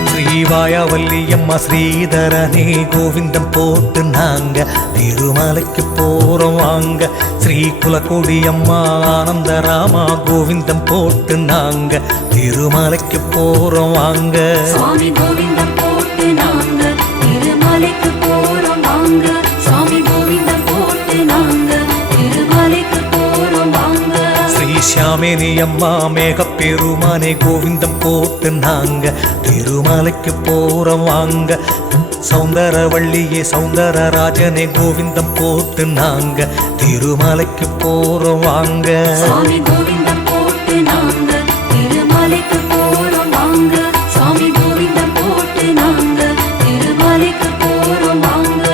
ஸ்ரீவாயாவல்லி அம்மா ஸ்ரீதரனே கோவிந்தம் போட்டு நாங்க திருமலைக்கு போறோம் வாங்க. ஸ்ரீ குலக்கோடி அம்மா ஆனந்தராமா கோவிந்தம் போட்டு நாங்க திருமலைக்கு போறோம் வாங்க. சுவாமி கோவிந்தம் போட்டு நாங்க திருமலைக்கு போறோம் வாங்க. சுவாமி கோவிந்தம் போட்டு நாங்க திருமலைக்கு போறோம் வாங்க. ஸ்ரீ ஷியாமேனி அம்மா மேகப்பெருமானே கோவிந்தம் போட்டு நாங்க திருமலைக்கு போறோம் வாங்க. சௌந்தரவள்ளியே சௌந்தரராஜனே கோவிந்தம் போட்டு நாங்க திருமலைக்கு போறோம் வாங்க. சுவாமி கோவிந்தம் போட்டு நாங்க திருமலைக்கு போறோம் வாங்க. சுவாமி கோவிந்தம் போட்டு நாங்க திருமலைக்கு போறோம் வாங்க.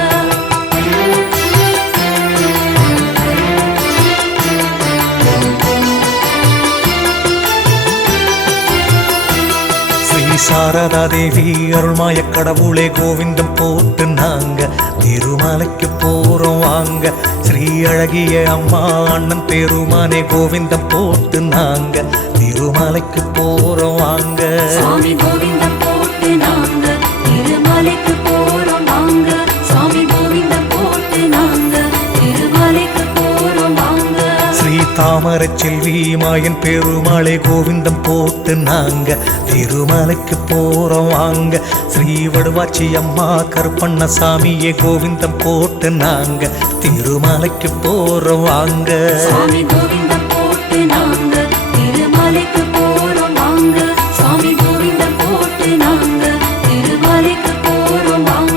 ஸ்ரீ சாரதா தேவி அருள்மாய கடவுளே கோவிந்தம் போட்டு நாங்க திருமலைக்கு போறோம் வாங்க. ஸ்ரீ அழகிய அம்மா அண்ணன் பெருமானே கோவிந்தம் போட்டு நாங்க திருமலைக்கு போறோம் வாங்க. சுவாமி கோவிந்தம் போட்டு நாங்க திருமலைக்கு போறோம் வாங்க. சுவாமி கோவிந்தம் போட்டு நாங்க திருமலைக்கு போறோம் வாங்க. ஸ்ரீ தாமரை செல்வி மாயன் பெருமாளே கோவிந்தம் போட்டு நாங்க திருமலைக்கு போறோம் வாங்க. ஸ்ரீ வடுவாச்சி அம்மா கருப்பண்ணசாமியே கோவிந்தம் போட்டு நாங்க திருமலைக்கு போறோம் வாங்க. சுவாமி கோவிந்தம் போட்டு நாங்க திருமலைக்கு போறோம் வாங்க. சுவாமி கோவிந்தம் போட்டு நாங்க திருமலைக்கு போறோம் வாங்க.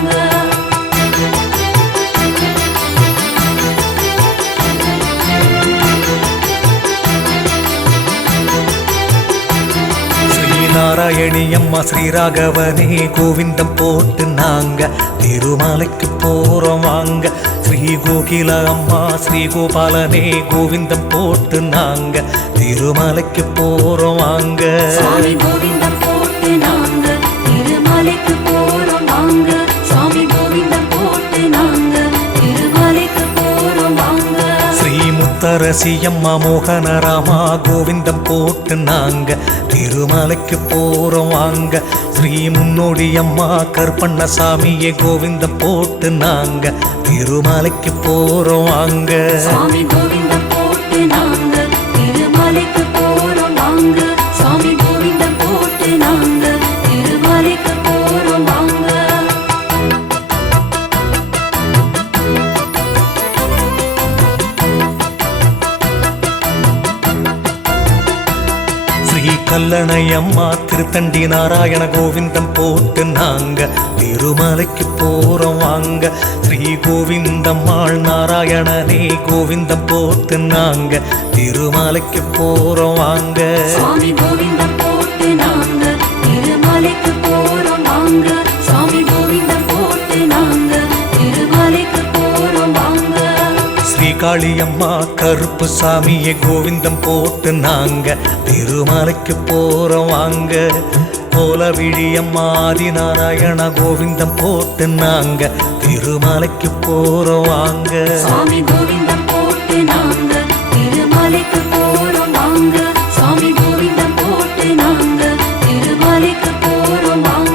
நாராயணி அம்மா ஸ்ரீராகவனே கோவிந்தம் போட்டு நாங்க திருமலைக்கு போறோம் வாங்க. ஸ்ரீ கோகில அம்மா ஸ்ரீ கோபாலனே கோவிந்தம் போட்டு நாங்க திருமலைக்கு போறோம் வாங்க. சுவாமி கோவிந்தம் போட்டு நாங்க திருமலைக்கு போறோம் வாங்க. சுவாமி கோவிந்தம் போட்டு நாங்க திருமலைக்கு போறோம் வாங்க. ஸ்ரீ முத்தரசி அம்மா மோகனராமா கோவிந்தம் போட்டு நாங்க திருமலைக்கு போறோம் வாங்க. ஸ்ரீ முன்னோடி அம்மா கருப்பண்ணசாமியே கோவிந்தம் போட்டு நாங்க திருமலைக்கு போறோம் வாங்க. சுவாமி கோவிந்தம் போட்டு நாங்க திருமலைக்கு போறோம் வாங்க. சுவாமி கோவிந்தம் போட்டு நாங்க திருமலைக்கு போறோம் வாங்க. ஸ்ரீ கல்லணை அம்மா திருத்தண்டி நாராயண கோவிந்தம் போட்டு நாங்க திருமலைக்கு போறோம் வாங்க. ஸ்ரீ கோவிந்தம்மாள் நாராயணனே கோவிந்தம் போட்டு நாங்க திருமலைக்கு போறோம் வாங்க. சுவாமி கோவிந்தம் போட்டு நாங்க திருமலைக்கு போறோம் வாங்க. சுவாமி கோவிந்தம் போட்டு நாங்க திருமலைக்கு போறோம் வாங்க. ஸ்ரீ காளியம்மா கருப்பு சாமியே கோவிந்தம் போட்டு நாங்க திருமலைக்கு போறோம் வாங்க. கோலவிழியம்மா ஆதிநாராயண கோவிந்தம் போட்டு நாங்க திருமலைக்கு போறோம் வாங்க. சுவாமி கோவிந்தம் போட்டு நாங்க திருமலைக்கு போறோம் வாங்க. சுவாமி கோவிந்தம் போட்டு நாங்க திருமலைக்கு போறோம் வாங்க.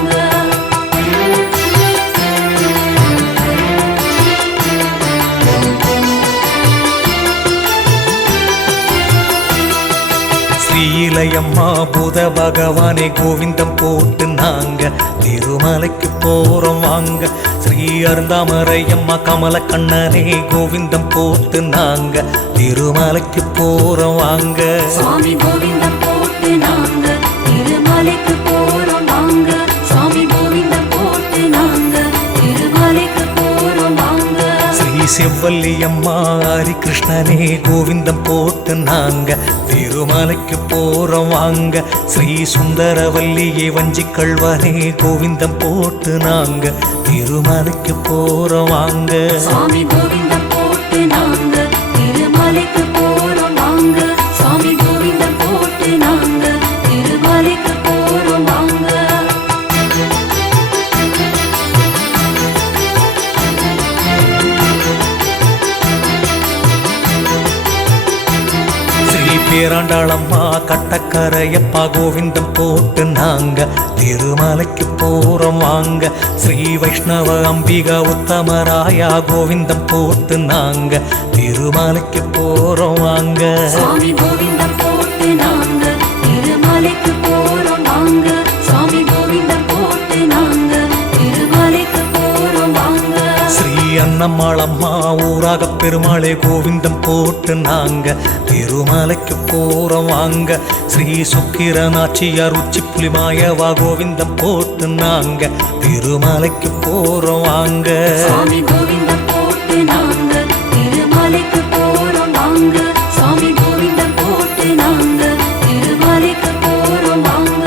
ஸ்ரீலையம்மா புத பகவானே கோவிந்தம் போட்டு நாங்க திருமலைக்கு போறோம் வாங்க. ஸ்ரீ அருந்தாமரையம்மா கமல கண்ணனே கோவிந்தம் போட்டு நாங்க திருமலைக்கு போறோம் வாங்க. சுவாமி கோவிந்தம் போட்டு நாங்க திருமலைக்கு போறோம் வாங்க. சுவாமி கோவிந்தம் போட்டு நாங்க திருமலைக்கு போறோம் வாங்க. ஸ்ரீ செவ்வல்லி அம்மா ஹரி கிருஷ்ணனே கோவிந்தம் போட்டு நாங்க திருமலைக்கு போறோம் வாங்க. ஸ்ரீ சுந்தரவல்லியே வஞ்சி கள்வனே கோவிந்தம் போட்டு நாங்க திருமலைக்கு போறோம் வாங்க. சுவாமி கோவிந்தம் போட்டு நாங்க திருமலைக்கு போறோம் வாங்க. சுவாமி கோவிந்தம் போட்டு நாங்க திருமலைக்கு போறோம் வாங்க. பேராண்டாளம்மா கட்டக்கரையப்பா கோவிந்தம் போட்டு நாங்க திருமலைக்கு போறோம் வாங்க. ஸ்ரீ வைஷ்ணவ அம்பிகா உத்தமராயா கோவிந்தம் போட்டு நாங்க திருமலைக்கு போறோம் வாங்க. சுவாமி கோவிந்தம் போட்டு நாங்க திருமலைக்கு போறோம் வாங்க. சுவாமி கோவிந்தம் போட்டு நாங்க திருமலைக்கு போறோம் வாங்க. ஸ்ரீ அன்னம்மாளம்மா ஊராக பெருமாளே கோவிந்தம் போட்டு நாங்க திருமலைக்கு போறோம் வாங்க. ஸ்ரீ சுக்கிரநாச்சியார் உச்சி புலிமாயவா கோவிந்தம் போட்டு நாங்க திருமலைக்கு போறோம் வாங்க. சுவாமி கோவிந்தம் போட்டு நாங்க திருமலைக்கு போறோம் வாங்க. சுவாமி கோவிந்தம் போட்டு நாங்க திருமலைக்கு போறோம் வாங்க.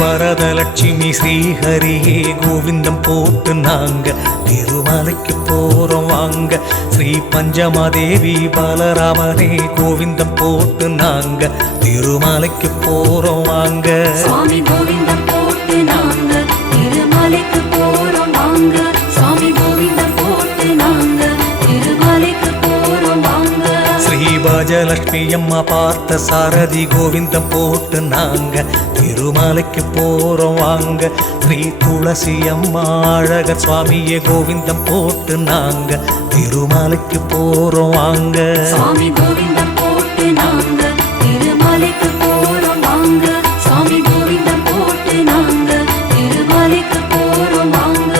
வரதலட்சுமி ஸ்ரீஹரியே கோவிந்தம் போட்டு நாங்க திருமலைக்கு போறோம் வாங்க. ஸ்ரீ பஞ்சமாதேவி பாலராமனே கோவிந்தம் போட்டு நாங்க திருமலைக்கு போறோம் வாங்க. சுவாமி கோவிந்தம் போட்டு நாங்க திருமலைக்கு போறோம் வாங்க. சுவாமி கோவிந்தம் போட்டு நாங்க திருமலைக்கு போறோம் வாங்க. ஸ்ரீ பாஜலட்சுமி அம்மா பார்த்த சாரதி கோவிந்தம் போட்டு நாங்க திருமலைக்கு போறோம் வாங்க. ஸ்ரீ துளசி அம்மா அழகர் சுவாமியே கோவிந்தம் போட்டு நாங்க திருமலைக்கு போறோம் வாங்க. சுவாமி கோவிந்தம் போட்டு நாங்க திருமலைக்கு போறோம் வாங்க. சுவாமி கோவிந்தம் போட்டு நாங்க திருமலைக்கு போறோம் வாங்க.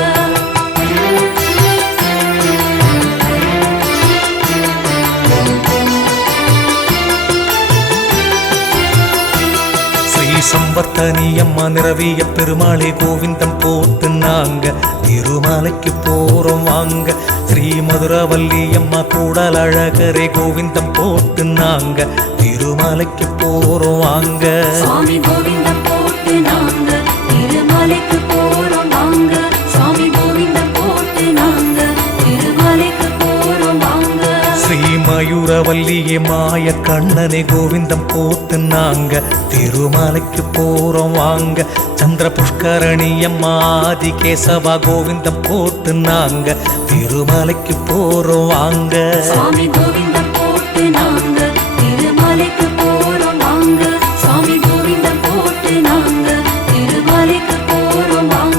சம்பர்த்தனி அம்மா நிறவிய பெருமாளே கோவிந்தம் போட்டு நாங்க திருமலைக்கு போறோம் வாங்க. ஸ்ரீ மதுரவல்லி அம்மா கூடல் அழகரே கோவிந்தம் போட்டு நாங்க திருமலைக்கு போறோம் வாங்க. சுவாமி கோவிந்தம் போட்டு நாங்க திருமலைக்கு போறோம் வாங்க. சுவாமி கோவிந்தம் போட்டு நாங்க திருமலைக்கு போறோம் வாங்க. ஸ்ரீ மயூரவல்லியே மாய கண்ணனே கோவிந்தம் போட்டு நாங்க திருமலைக்கு போறோம் வாங்க. சந்திர புஷ்கரணி அம்மா ஆதி கேசவா கோவிந்தம் போட்டு நாங்க திருமலைக்கு போறோம் வாங்க. சுவாமி கோவிந்தம் போட்டு நாங்க திருமலைக்கு போறோம் வாங்க. சுவாமி கோவிந்தம் போட்டு நாங்க திருமலைக்கு போறோம் வாங்க.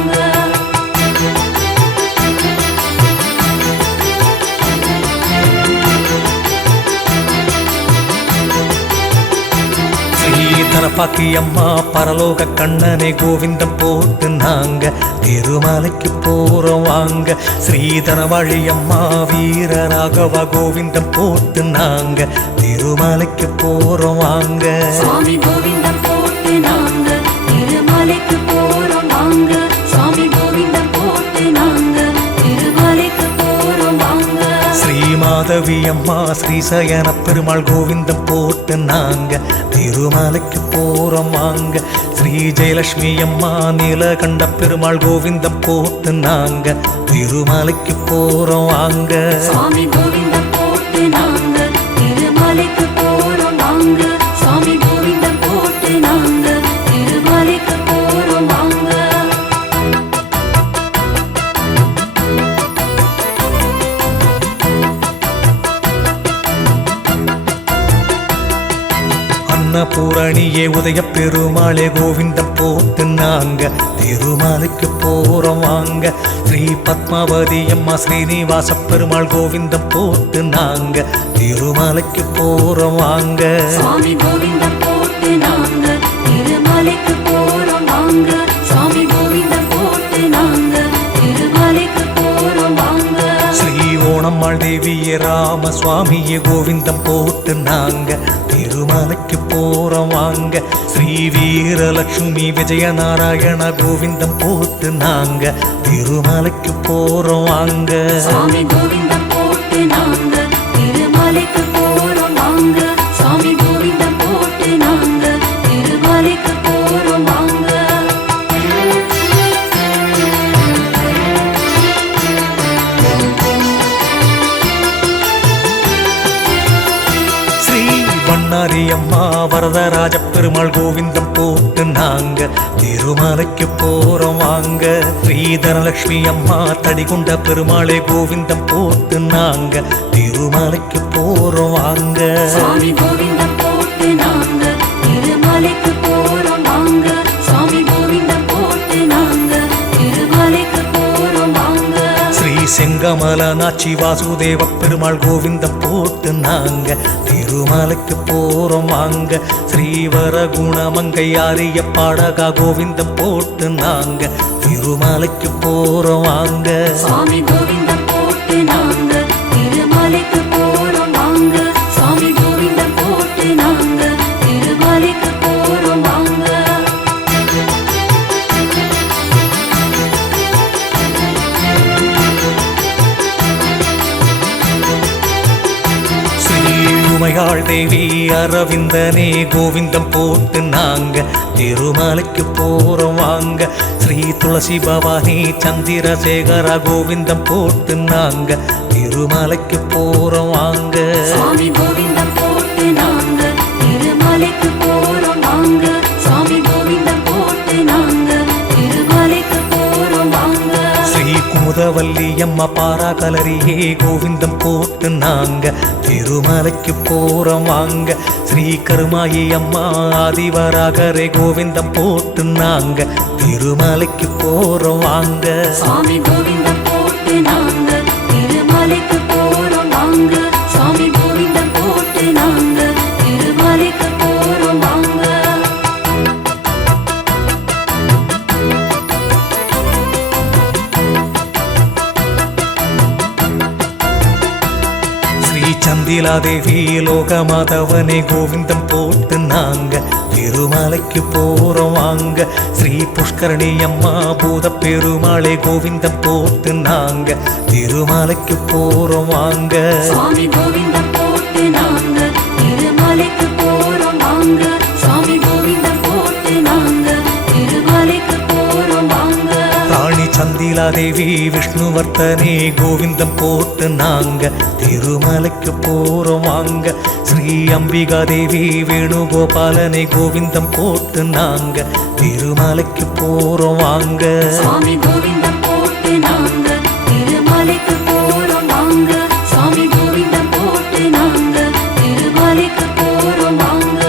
தனப்பாக்கி அம்மா பரலோக கண்ணனே கோவிந்தம் போட்டு நாங்க திருமலைக்கு போறோம் வாங்க. ஸ்ரீதனவாழி அம்மா வீரராகவா கோவிந்தம் போட்டு நாங்க திருமலைக்கு போறோம் வாங்க. சுவாமி கோவிந்தம் போட்டு நாங்க திருமலைக்கு போறோம் வாங்க. சுவாமி கோவிந்தம் போட்டு நாங்க திருமலைக்கு போறோம் வாங்க. ஸ்ரீ மாதவி அம்மா ஸ்ரீசயன பெருமாள் கோவிந்தம் போட்டு நாங்க திருமலைக்கு போறோம் வாங்க. ஸ்ரீ ஜெயலட்சுமி அம்மா நீலகண்ட பெருமாள் கோவிந்தம் போட்டு நாங்க திருமலைக்கு போறோம் வாங்க. சுவாமி கோவிந்தம் போட்டு நாங்க திருமலைக்கு போறோம் வாங்க. சுவாமி கோவிந்தம் போட்டு நாங்க திருமலைக்கு போறோம் வாங்க. பூரணியே உதய பெருமாளே கோவிந்தம் போட்டு நாங்க திருமலைக்கு போறோம் வாங்க. ஸ்ரீ பத்மாவதி அம்மா ஸ்ரீனிவாச பெருமாள் கோவிந்தம் போட்டு நாங்க திருமலைக்கு போறோம் வாங்க. சுவாமி கோவிந்தம் போட்டு நாங்க திருமலைக்கு போறோம் வாங்க. சுவாமி கோவிந்தம் போட்டு நாங்க திருமலைக்கு போறோம் வாங்க. ஸ்ரீ ஓணம்மாள் தேவியே ராம சுவாமியே கோவிந்தம் போட்டு நாங்க திருமலைக்கு திருமலைக்கு போறோம் வாங்க. ஸ்ரீ வீரலட்சுமி விஜயநாராயண கோவிந்தம் போட்டு நாங்க திருமலைக்கு போறோம் வாங்க. சாமி கோவிந்தம் போட்டு நாங்க திருமலைக்கு போறோம் வாங்க. சாமி கோவிந்தம் போட்டு நாங்க திருமலைக்கு போறோம் வாங்க. ஸ்ரீ பண்ணாரி அம்மா வரதராஜ பெருமாள் கோவிந்தம் போட்டு நாங்க திருமலைக்கு போறோம் வாங்க. ஸ்ரீ தனலட்சுமி அம்மா தடிகுண்ட பெருமாளே கோவிந்தம் போட்டு நாங்க திருமலைக்கு போறோம் வாங்க. சாமி கோவிந்தம் போட்டு நாங்க திருமலைக்கு போறோம் வாங்க. சாமி கோவிந்தம் போட்டு நாங்க திருமலைக்கு போறோம் வாங்க. ஸ்ரீ செங்கமல நாச்சி வாசுதேவ பெருமாள் கோவிந்தம் போட்டு நாங்க திருமலைக்கு போறோம் வாங்க. ஸ்ரீவர குணமங்கையாரிய பாடகா கோவிந்தம் போட்டு நாங்க திருமலைக்கு போறோம் வாங்க. சாமி கோவிந்தம் போட்டு நாங்க திருமலைக்கு போறோம் வாங்க. சாமி கோவிந்தம் போட்டு நாங்க திருமலைக்கு போறோம் வாங்க. ஸ்ரீ உமையாள் தேவி அரவிந்தனே கோவிந்தம் போட்டு நாங்க திருமலைக்கு போறோம் வாங்க. ஸ்ரீ துளசி பவானி சந்திரசேகர கோவிந்தம் போட்டு நாங்க திருமலைக்கு போறோம் வாங்க. சாமி கோவிந்தம் போட்டு நாங்க திருமலைக்கு போறோம் வாங்க. சாமி கோவிந்தம் போட்டு நாங்க திருமலைக்கு போறோம் வாங்க. ஸ்ரீ குமுதவல்லி அம்மா பாரா கலரியே கோவிந்தம் போட்டு நாங்க திருமலைக்கு போறோம் வாங்க. ஸ்ரீ கருமாயி அம்மா ஆதிவராகரே கோவிந்தம் போட்டு நாங்க திருமலைக்கு போறோம் வாங்க. சாமி கோவிந்தம் போட்டு நாங்க திருமலைக்கு போறோம் வாங்க. சாமி கோவிந்தம் போட்டு நாங்க திருமலைக்கு போறோம் வாங்க. ஸ்ரீ சந்திலாதேவி லோகமாதவனே கோவிந்தம் போட்டு நாங்க திருமலைக்கு போறோம் வாங்க. ஸ்ரீ புஷ்கரணி அம்மா பூத பெருமாளே கோவிந்தம் போட்டு நாங்க திருமலைக்கு போறோம் வாங்க. சாமி கோவிந்தம் போட்டு நாங்க திருமலைக்கு போறோம் வாங்க. சாமி கோவிந்தம் போட்டு நாங்க திருமலைக்கு போறோம் வாங்க. ராணி சந்திலாதேவி விஷ்ணுவர்த்தனே கோவிந்தம் போட்டு நாங்க திருமலைக்கு போறோம் வாங்க. ஸ்ரீ அம்பிகா தேவி வேணுகோபாலனை கோவிந்தம் போட்டு நாங்க திருமலைக்கு போறோம் வாங்க. சாமி கோவிந்தம் போட்டு நாங்க திருமலைக்கு போறோம் வாங்க. சாமி கோவிந்தம் போட்டு நாங்க திருமலைக்கு போறோம் வாங்க.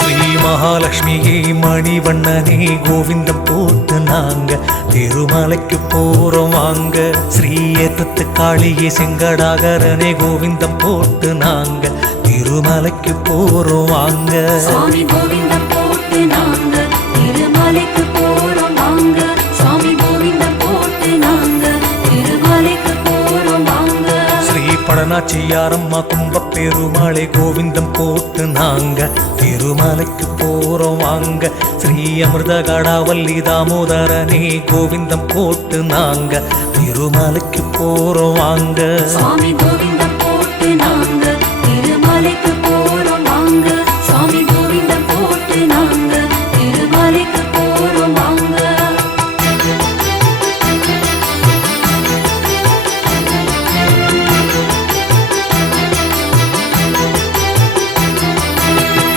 ஸ்ரீ மகாலட்சுமியே மணிவண்ணனே கோவிந்தம் போட்டு நாங்க திருமலைக்கு போறோம் வாங்க. ஸ்ரீ ஏத்தத்து காளியே செங்கடாகரனே கோவிந்தம் போட்டு நாங்க திருமலைக்கு போறோம் வாங்க. சாமி கோவிந்தம் போட்டு நாங்க திருமலைக்கு போறோம் வாங்க. சாமி கோவிந்தம் போட்டு நாங்க திருமலைக்கு போறோம் வாங்க. ஸ்ரீ படனாச்சியாரம்மா கும்ப பெருமாளே கோவிந்தம் போட்டு நாங்க திருமலைக்கு போறோம் வாங்க. ஸ்ரீ அமிர்த கடாவல்லி தாமோதரனே கோவிந்தம் போட்டு நாங்க திருமலைக்கு போறோம் வாங்க. சாமி கோவிந்தம் போட்டு நாங்க திருமலைக்கு போறோம் வாங்க. சாமி கோவிந்தம் போட்டு நாங்க திருமலைக்கு போறோம் வாங்க.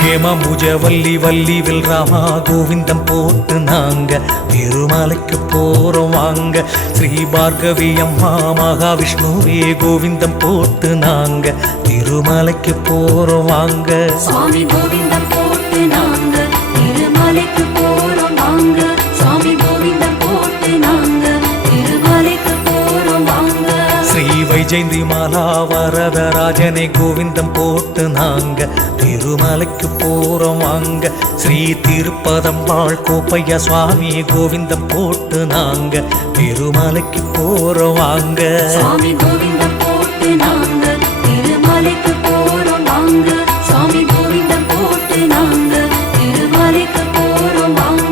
ஹேமமுஜ வல்லி வல்லி வில்ராமா கோவிந்தம் போட்டு நாங்க திருமலைக்கு போறோம் வாங்க. ஸ்ரீ பார்கவி அம்மா மகாவிஷ்ணுவே கோவிந்தம் போட்டு நாங்க திருமலைக்கு போறோம் வாங்க. சாமி கோவிந்தம் போட்டு நாங்க திருமலைக்கு போறோம் வாங்க. சாமி கோவிந்தம் போட்டு நாங்க திருமலைக்கு போறோம் வாங்க. ஸ்ரீ வைஜெயந்தி மாலா வரதராஜனை கோவிந்தம் போட்டு நாங்க திருமலைக்கு போறோம் வாங்க. ஸ்ரீ திருப்பதம்பாள் கோப்பையா சுவாமி கோவிந்தம் போட்டு நாங்க திருமலைக்கு போறோம் வாங்க. சுவாமி கோவிந்தம் போட்டு நாங்க திருமலைக்கு போறோம் வாங்க. சுவாமி கோவிந்தம் போட்டு நாங்க திருமலைக்கு போறோம் வாங்க.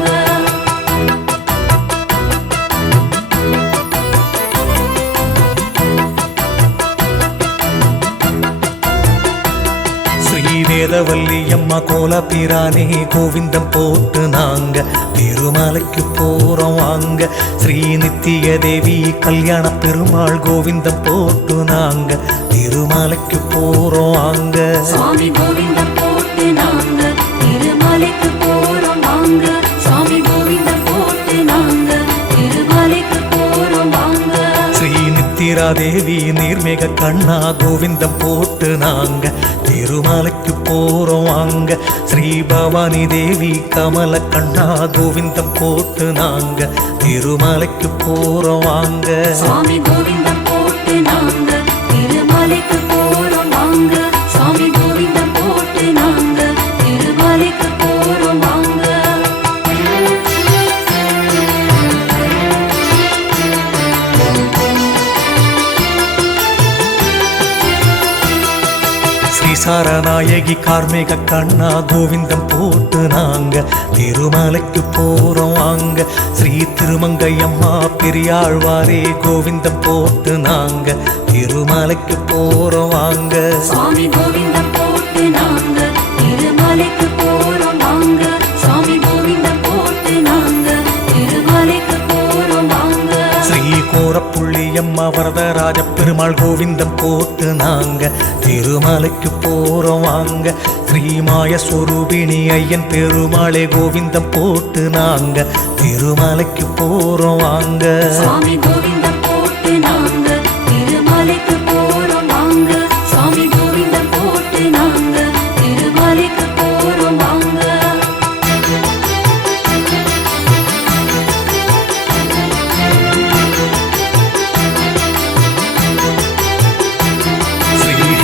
ஸ்ரீவேதவல்லி அம்மா கோலப்பிரானே கோவிந்தம் போட்டு நாங்க திருமலைக்கு போறோம் வாங்க. ஸ்ரீ நித்திய தேவி கல்யாண பெருமாள் கோவிந்தம் போட்டு நாங்க திருமலைக்கு போறோம் வாங்க. சுவாமி கோவிந்தம் போட்டு நாங்க திருமலைக்கு போறோம் வாங்க. சுவாமி கோவிந்தம் போட்டு நாங்க திருமலைக்கு போறோம் வாங்க. ஸ்ரீ நித்திரா தேவி நீர்மேக கண்ணா கோவிந்தம் போட்டு நாங்க திருமலைக்கு போறோம் வாங்க. ஸ்ரீ பவானி தேவி கமல கண்ணா கோவிந்தம் போட்டு நாங்க திருமலைக்கு போறோம் வாங்க. சுவாமி கோவிந்தம் போட்டு நாங்க திருமலைக்கு போறோம் வாங்க. சுவாமி கோவிந்தம் போட்டு நாங்க திருமலைக்கு போறோம் வாங்க. ஸ்ரீ சாரநாயகி கார்மேக கண்ணா கோவிந்தம் போட்டு நாங்க திருமலைக்கு போறோம் வாங்க. ஸ்ரீ திருமங்கை அம்மா பெரியாழ்வாரே கோவிந்தம் போட்டு நாங்க திருமலைக்கு போறோம் வாங்க. சுவாமி கோவிந்தம் போட்டு நாங்க திருமலைக்கு போறோம் வாங்க. சுவாமி கோவிந்தம் போட்டு நாங்க திருமலைக்கு போறோம் வாங்க. ஸ்ரீ கோரப்புள்ளி அம்மா வரதராஜ பெருமாள் கோவிந்தம் போட்டு நாங்க திருமலைக்கு போறோம் வாங்க. ஸ்ரீ மாயஸ்வரூபிணி ஐயன் பெருமாளே கோவிந்தம் போட்டு நாங்க திருமலைக்கு போறோம் வாங்க. சுவாமி கோவிந்தம் போட்டு நாங்க திருமலைக்கு போறோம் வாங்க. சுவாமி கோவிந்தம் போட்டு நாங்க திருமலைக்கு போறோம் வாங்க.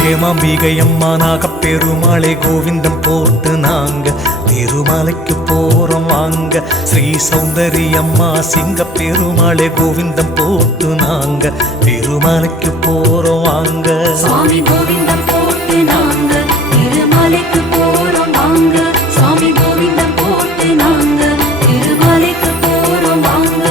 ஹேமாம்பிகை அம்மா நாகப்பெருமாளே கோவிந்தம் போட்டு நாங்க திருமலைக்கு போறோம் வாங்க. ஸ்ரீ சௌந்தரி அம்மா சிங்க பெருமாளே கோவிந்தம் போட்டு நாங்க திருமலைக்கு போறோம் வாங்க. சுவாமி கோவிந்தம் போட்டு நாங்க திருமலைக்கு போறோம் வாங்க. சுவாமி கோவிந்தம் போட்டு நாங்க திருமலைக்கு போறோம் வாங்க.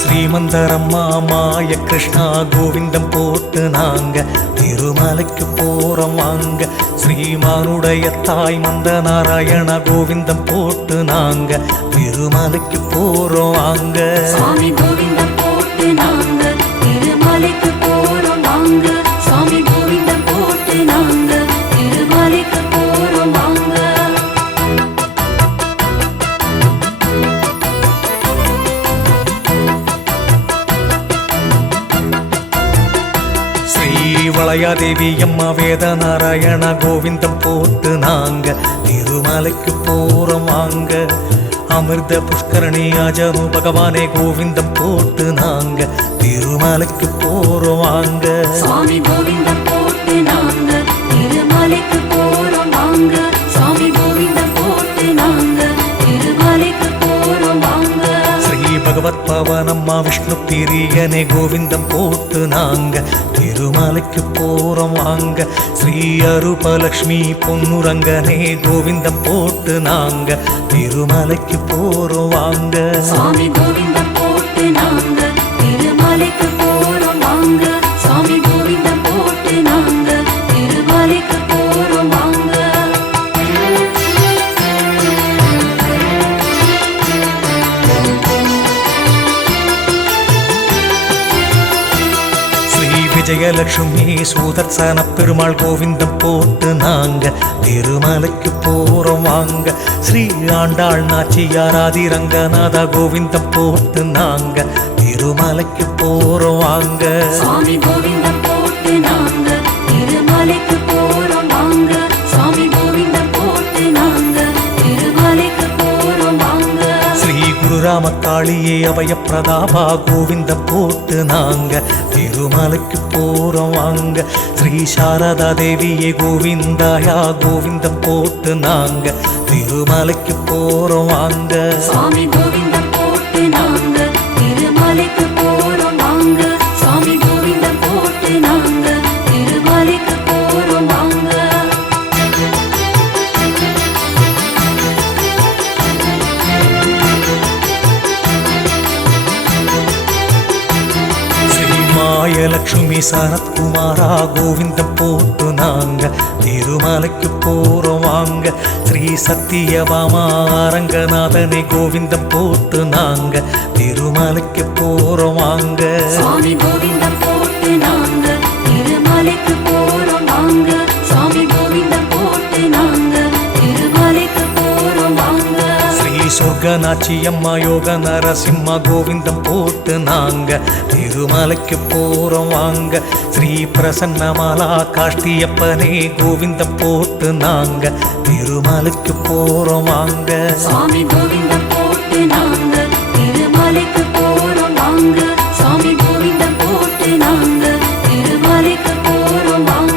ஸ்ரீமந்தரம்மா மாய கிருஷ்ணா கோவிந்தம் போட்டு நாங்க திருமலைக்கு போறோம் வாங்க. ஸ்ரீமானுடைய தாய் மந்த நாராயண கோவிந்தம் போட்டு நாங்க திருமலைக்கு போறோம் வாங்க. சுவாமி கோவிந்தம் போட்டு நாங்க திருமலைக்கு போறோம் வாங்க. சுவாமி கோவிந்தம் போட்டு நாங்க திருமலைக்கு போறோம் வாங்க. வளையாதேவி அம்மா வேத நாராயண கோவிந்தம் போட்டு நாங்க திருமலைக்கு போறோம் வாங்க. அமிர்த புஷ்கரணி அஜனு பகவானே கோவிந்தம் போட்டு நாங்க திருமலைக்கு போறோம் வாங்க. சுவாமி கோவிந்தம் போட்டு நாங்க திருமலைக்கு போறோம் வாங்க. சுவாமி கோவிந்தம் போட்டு நாங்க திருமலைக்கு போறோம் வாங்க. ஸ்ரீ பகவத் பவனம்மா விஷ்ணு பிரியனே கோவிந்தம் போட்டு நாங்க திருமலைக்கு போறோம் வாங்க. ஸ்ரீ அரூபலக்ஷ்மி பொன்னுரங்கனே கோவிந்தம் போட்டு நாங்க திருமலைக்கு போறோம் வாங்க. சுவாமி கோவிந்தம் போட்டு நாங்க திருமலைக்கு போறோம் வாங்க. சுவாமி கோவிந்தம் போட்டு நாங்க திருமலைக்கு போறோம் வாங்க. விஜயலட்சுமி சுதர்சன பெருமாள் கோவிந்தம் போட்டு நாங்க திருமலைக்கு போறோம் வாங்க. ஸ்ரீ ஆண்டாள் நாச்சியார் ஆதிரங்கநாத கோவிந்தம் போட்டு நாங்க திருமலைக்கு போறோம் வாங்க. சுவாமி கோவிந்தம் போட்டு நாங்க திருமலைக்கு போறோம் வாங்க. சுவாமி கோவிந்தம் போட்டு நாங்க திருமலைக்கு போறோம் வாங்க. ஸ்ரீ குருராம காளியே அபயப்பிரதாபா கோவிந்தம் போட்டு நாங்க திருமலைக்கு போறோம் வாங்க. ஸ்ரீ சாரதா தேவியே கோவிந்தாயா கோவிந்தம் போட்டு நாங்க திருமலைக்கு போறோம் வாங்க. சுவாமி கோவிந்தம் போட்டு நாங்க திருமலைக்கு போறோம் வாங்க. சுவாமி கோவிந்தம் போட்டு நாங்க திருமலைக்கு போறோம் வாங்க. மாயலட்சுமி சரத்குமாரா கோவிந்தம் போட்டு நாங்க திருமலைக்கு போறோம் வாங்க. ஸ்ரீ சத்தியபாமா அரங்கநாதனை கோவிந்தம் போட்டு நாங்க திருமலைக்கு போறோம் வாங்க. சுவாமி கோவிந்தம் போட்டு நாங்க திருமலைக்கு போறோம் வாங்க. சுவாமி கோவிந்தம் போட்டு நாங்க திருமலைக்கு போறோம் வாங்க. ஸ்ரீ சொர்க்கநாச்சி அம்மா யோக நரசிம்மா கோவிந்தம் போட்டு நாங்க திருமலைக்கு போறோம் வாங்க. ஸ்ரீ பிரசன்னமாலா காஷ்டியப்பனே கோவிந்தம் போட்டு நாங்க திருமலைக்கு போறோம் வாங்க. சுவாமி கோவிந்தம் போட்டு நாங்க திருமலைக்கு போறோம் வாங்க. சுவாமி கோவிந்தம் போட்டு நாங்க திருமலைக்கு போறோம் வாங்க.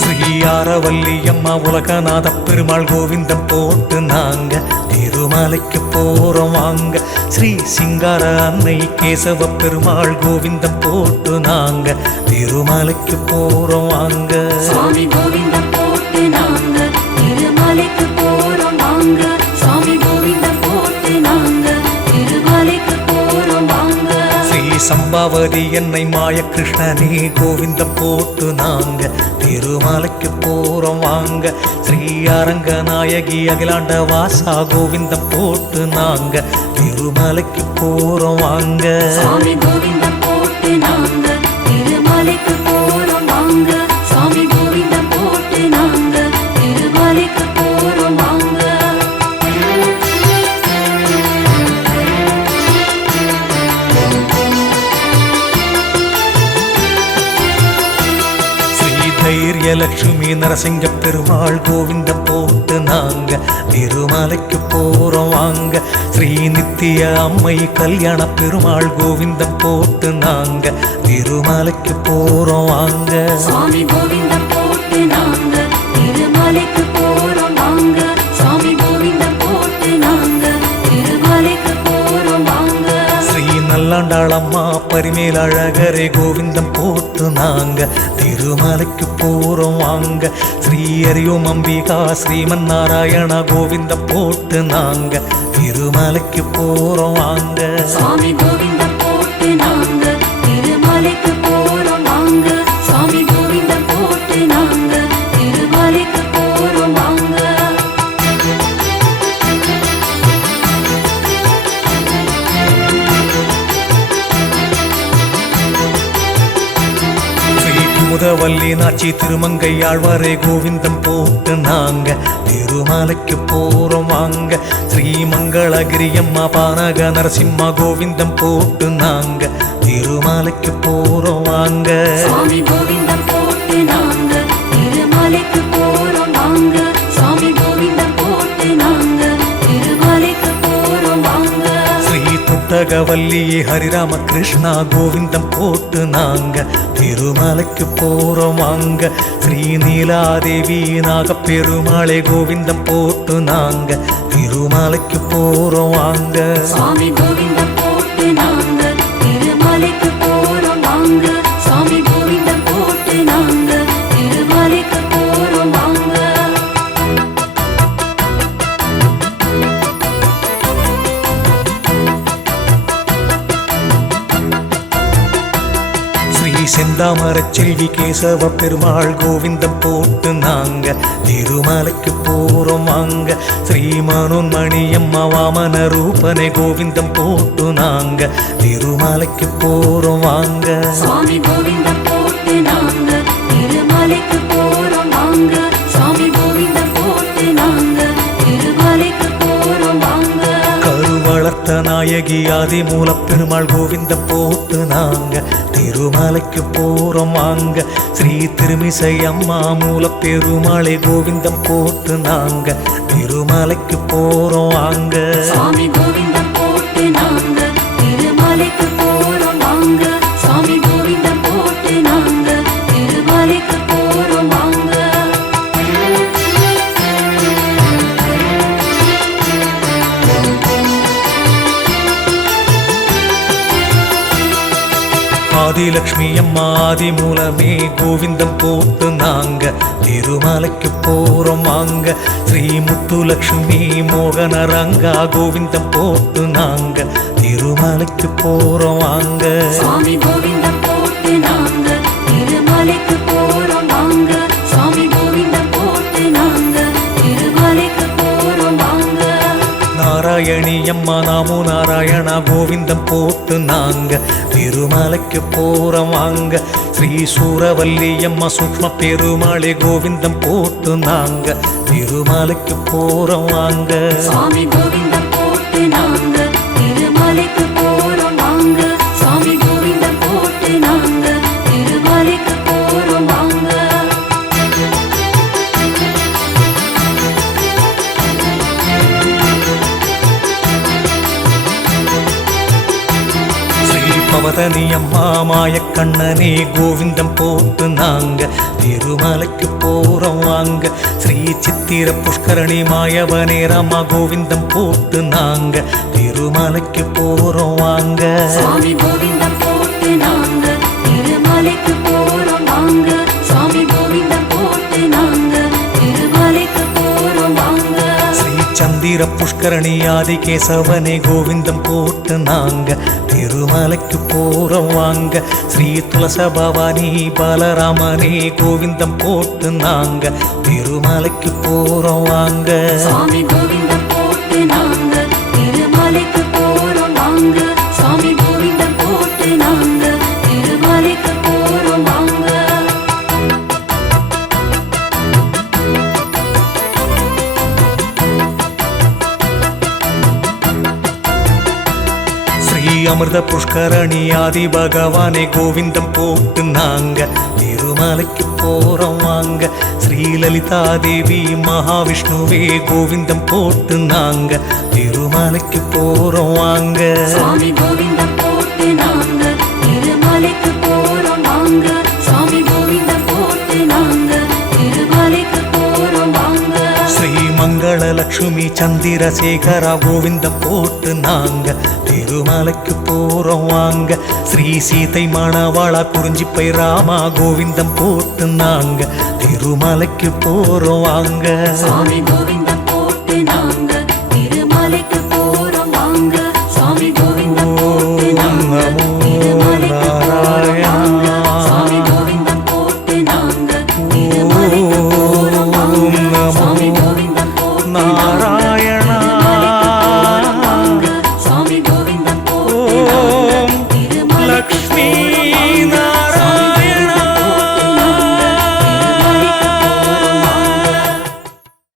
ஸ்ரீயாரவல்லி அம்மா உலகநாத பெருமாள் கோவிந்தம் போட்டு நாங்க திருமலைக்கு போறோம் வாங்க. ஸ்ரீ சிங்கார அன்னை கேசவ பெருமாள் கோவிந்தம் போட்டு நாங்க திருமலைக்கு போறோம் வாங்க. சுவாமி கோவிந்தம் போட்டு நாங்க திருமலைக்கு போறோம் வாங்க. சுவாமி கோவிந்தம் போட்டு நாங்க திருமலைக்கு போறோம் வாங்க. ஸ்ரீ சம்பாவதி என்னை மாய கிருஷ்ணனே கோவிந்தம் போட்டு நாங்க திருமலைக்கு போறோம் வாங்க. ஸ்ரீ அரங்க நாயகி அகிலாண்ட வாசா கோவிந்தம் போட்டு நாங்க திருமலைக்கு போறோம் வாங்க. சுவாமி கோவிந்தம் போட்டு நாங்க திருமலைக்கு போறோம் வாங்க. சுவாமி கோவிந்தம் போட்டு நாங்க திருமலைக்கு போறோம் வாங்க. தைரியலட்சுமி நரசிங்க பெருமாள் கோவிந்தம் போட்டு நாங்க திருமலைக்கு போறோம் வாங்க. ஸ்ரீ நித்திய அம்மை கல்யாண பெருமாள் கோவிந்தம் போட்டு நாங்க திருமலைக்கு போறோம் வாங்க. சுவாமி கோவிந்தம் போட்டு நாங்க திருமலைக்கு போறோம் வாங்க. சுவாமி கோவிந்தம் போட்டு நாங்க திருமலைக்கு போறோம் வாங்க. ஸ்ரீ நல்லாண்டாளம்மா பரிமேல் அழகரே கோவிந்தம் போட்டு நாங்க திருமலைக்கு போறோம் வாங்க. ஸ்ரீ அரியோம் அம்பிகா ஸ்ரீமன் நாராயண கோவிந்தம் போட்டு நாங்க திருமலைக்கு போறோம் வாங்க. சுவாமி கோவிந்தம் போட்டு நாங்க திருமலைக்கு போறோம் வாங்க. சுவாமி கோவிந்தம் போட்டு நாங்க திருமலைக்கு போறோம் வாங்க. முதவல்லி நாச்சி திருமங்கை ஆழ்வாரே கோவிந்தம் போட்டு நாங்க திருமலைக்கு போறோம் வாங்க. ஸ்ரீ மங்களகிரி அம்மா பானக நரசிம்மா கோவிந்தம் போட்டு நாங்க திருமலைக்கு போறோம் வாங்க. சுவாமி கோவிந்தம் போட்டு நாங்க திருமலைக்கு போறோம் வாங்க. சுவாமி கோவிந்தம் போட்டு நாங்க திருமலைக்கு போறோம் வாங்க. ஸ்ரீ புத்தகவல்லி ஹரிராம கிருஷ்ணா கோவிந்தம் போட்டு நாங்க திருமலைக்கு போறோம் வாங்க. ஸ்ரீ நீலாதேவி நாகப்பெருமாளே கோவிந்தம் போட்டு நாங்க திருமலைக்கு போறோம் வாங்க. சுவாமி கோவிந்தம் போட்டு நாங்க திருமலைக்கு போறோம் வாங்க. சுவாமி கோவிந்தம் போட்டு நாங்க திருமலைக்கு போறோம் வாங்க. செந்தாமரச் செல்வி கேசவ பெருமாள் கோவிந்தம் போட்டு நாங்க திருமலைக்கு போறோம் வாங்க. ஸ்ரீ மனோன்மணியம்மா வாமன ரூபனை கோவிந்தம் போட்டு நாங்க திருமலைக்கு போறோம் வாங்க. சுவாமி கோவிந்தம் போட்டு நாங்க திருமலைக்கு போறோம் வாங்க. சுவாமி கோவிந்தம் போட்டு நாங்க திருமலைக்கு போறோம் வாங்க. கருவளர்த்த நாயகி ஆதி மூலப் பெருமாள் கோவிந்தம் போட்டு நாங்க திருமலைக்கு போறோம் வாங்க. ஸ்ரீ திருமிசை அம்மா மூலப் பெருமாளே கோவிந்தம் போட்டு நாங்க திருமலைக்கு போறோம் வாங்க. சாமி கோவிந்தம் போட்டு நாங்க திருமலைக்கு போறோம் வாங்க. சாமி கோவிந்தம் போட்டு நாங்க திருமலைக்கு போறோம் வாங்க. ஆதிலக்ஷ்மி அம்மா ஆதி மூலமே கோவிந்தம் போட்டு நாங்க திருமலைக்கு போறோம் வாங்க. ஸ்ரீ முத்துலக்ஷ்மி மோகன ரங்கா கோவிந்தம் போட்டு நாங்க திருமலைக்கு போறோம் வாங்க. சாமி கோவிந்தம் போட்டு நாங்க திருமலைக்கு போறோம் வாங்க. சாமி கோவிந்தம் போட்டு நாங்க திருமலைக்கு போறோம் வாங்க. நாராயணி அம்மா நாமோ நாராயணா கோவிந்தம் போட்டு நாங்க திருமலைக்கு போறோம் வாங்க. ஸ்ரீ சூரவல்லி அம்மா சூக்ஷ்ம பெருமாளே கோவிந்தம் போட்டு நாங்க திருமலைக்கு போறோம் வாங்க. சாமி கோவிந்தம் போட்டு நாங்க திருமலைக்கு போறோம் வாங்க. சாமி கோவிந்தம் போட்டு நாங்க திருமலைக்கு போறோம் வாங்க. பவதனி அம்மா மாயக்கண்ணனே கோவிந்தம் போட்டு நாங்க திருமலைக்கு போறோம் வாங்க. ஸ்ரீ சித்திர புஷ்கரணி மாயவனே ராமா கோவிந்தம் போட்டு நாங்க திருமலைக்கு போறோம் வாங்க. சாமி கோவிந்தம் போட்டு நாங்க திருமலைக்கு போறோம் வாங்க. சாமி கோவிந்தம் போட்டு நாங்க திருமலைக்கு போறோம் வாங்க. ஸ்ரீ சந்திர புஷ்கரணி ஆதி கேசவனே கோவிந்தம் போட்டு நாங்க திருமலைக்கு போறோம் வாங்க. ஸ்ரீ துளச பவானி பாலராமனே கோவிந்தம் போட்டு நாங்க திருமலைக்கு போறோம் வாங்க. சாமி கோவிந்தம் போட்டு நாங்க திருமலைக்கு போறோம் வாங்க. சாமி கோவிந்தம் போட்டு நாங்க திருமலைக்கு போறோம் வாங்க. ஸ்ரீ அமிர்த புஷ்கரணி ஆதி பகவானே கோவிந்தம் போட்டு நாங்க திருமலைக்கு போறோம் வாங்க. ஸ்ரீ லலிதா தேவி மகாவிஷ்ணுவே கோவிந்தம் போட்டு நாங்க திருமலைக்கு போறோம் வாங்க. சாமி கோவிந்தம் போட்டு நாங்க திருமலைக்கு போறோம் வாங்க. சாமி கோவிந்தம் போட்டு நாங்க திருமலைக்கு போறோம் வாங்க. ஸ்ரீ மங்கள லட்சுமி சந்திரசேகரா கோவிந்தம் போட்டு நாங்க திருமலைக்கு போறோம் வாங்க. ஸ்ரீ சீதை மணவாளா குறிஞ்சிப்பை ராமா கோவிந்தம் போட்டு நாங்க திருமலைக்கு போறோம் வாங்க. சாமி கோவிந்தம்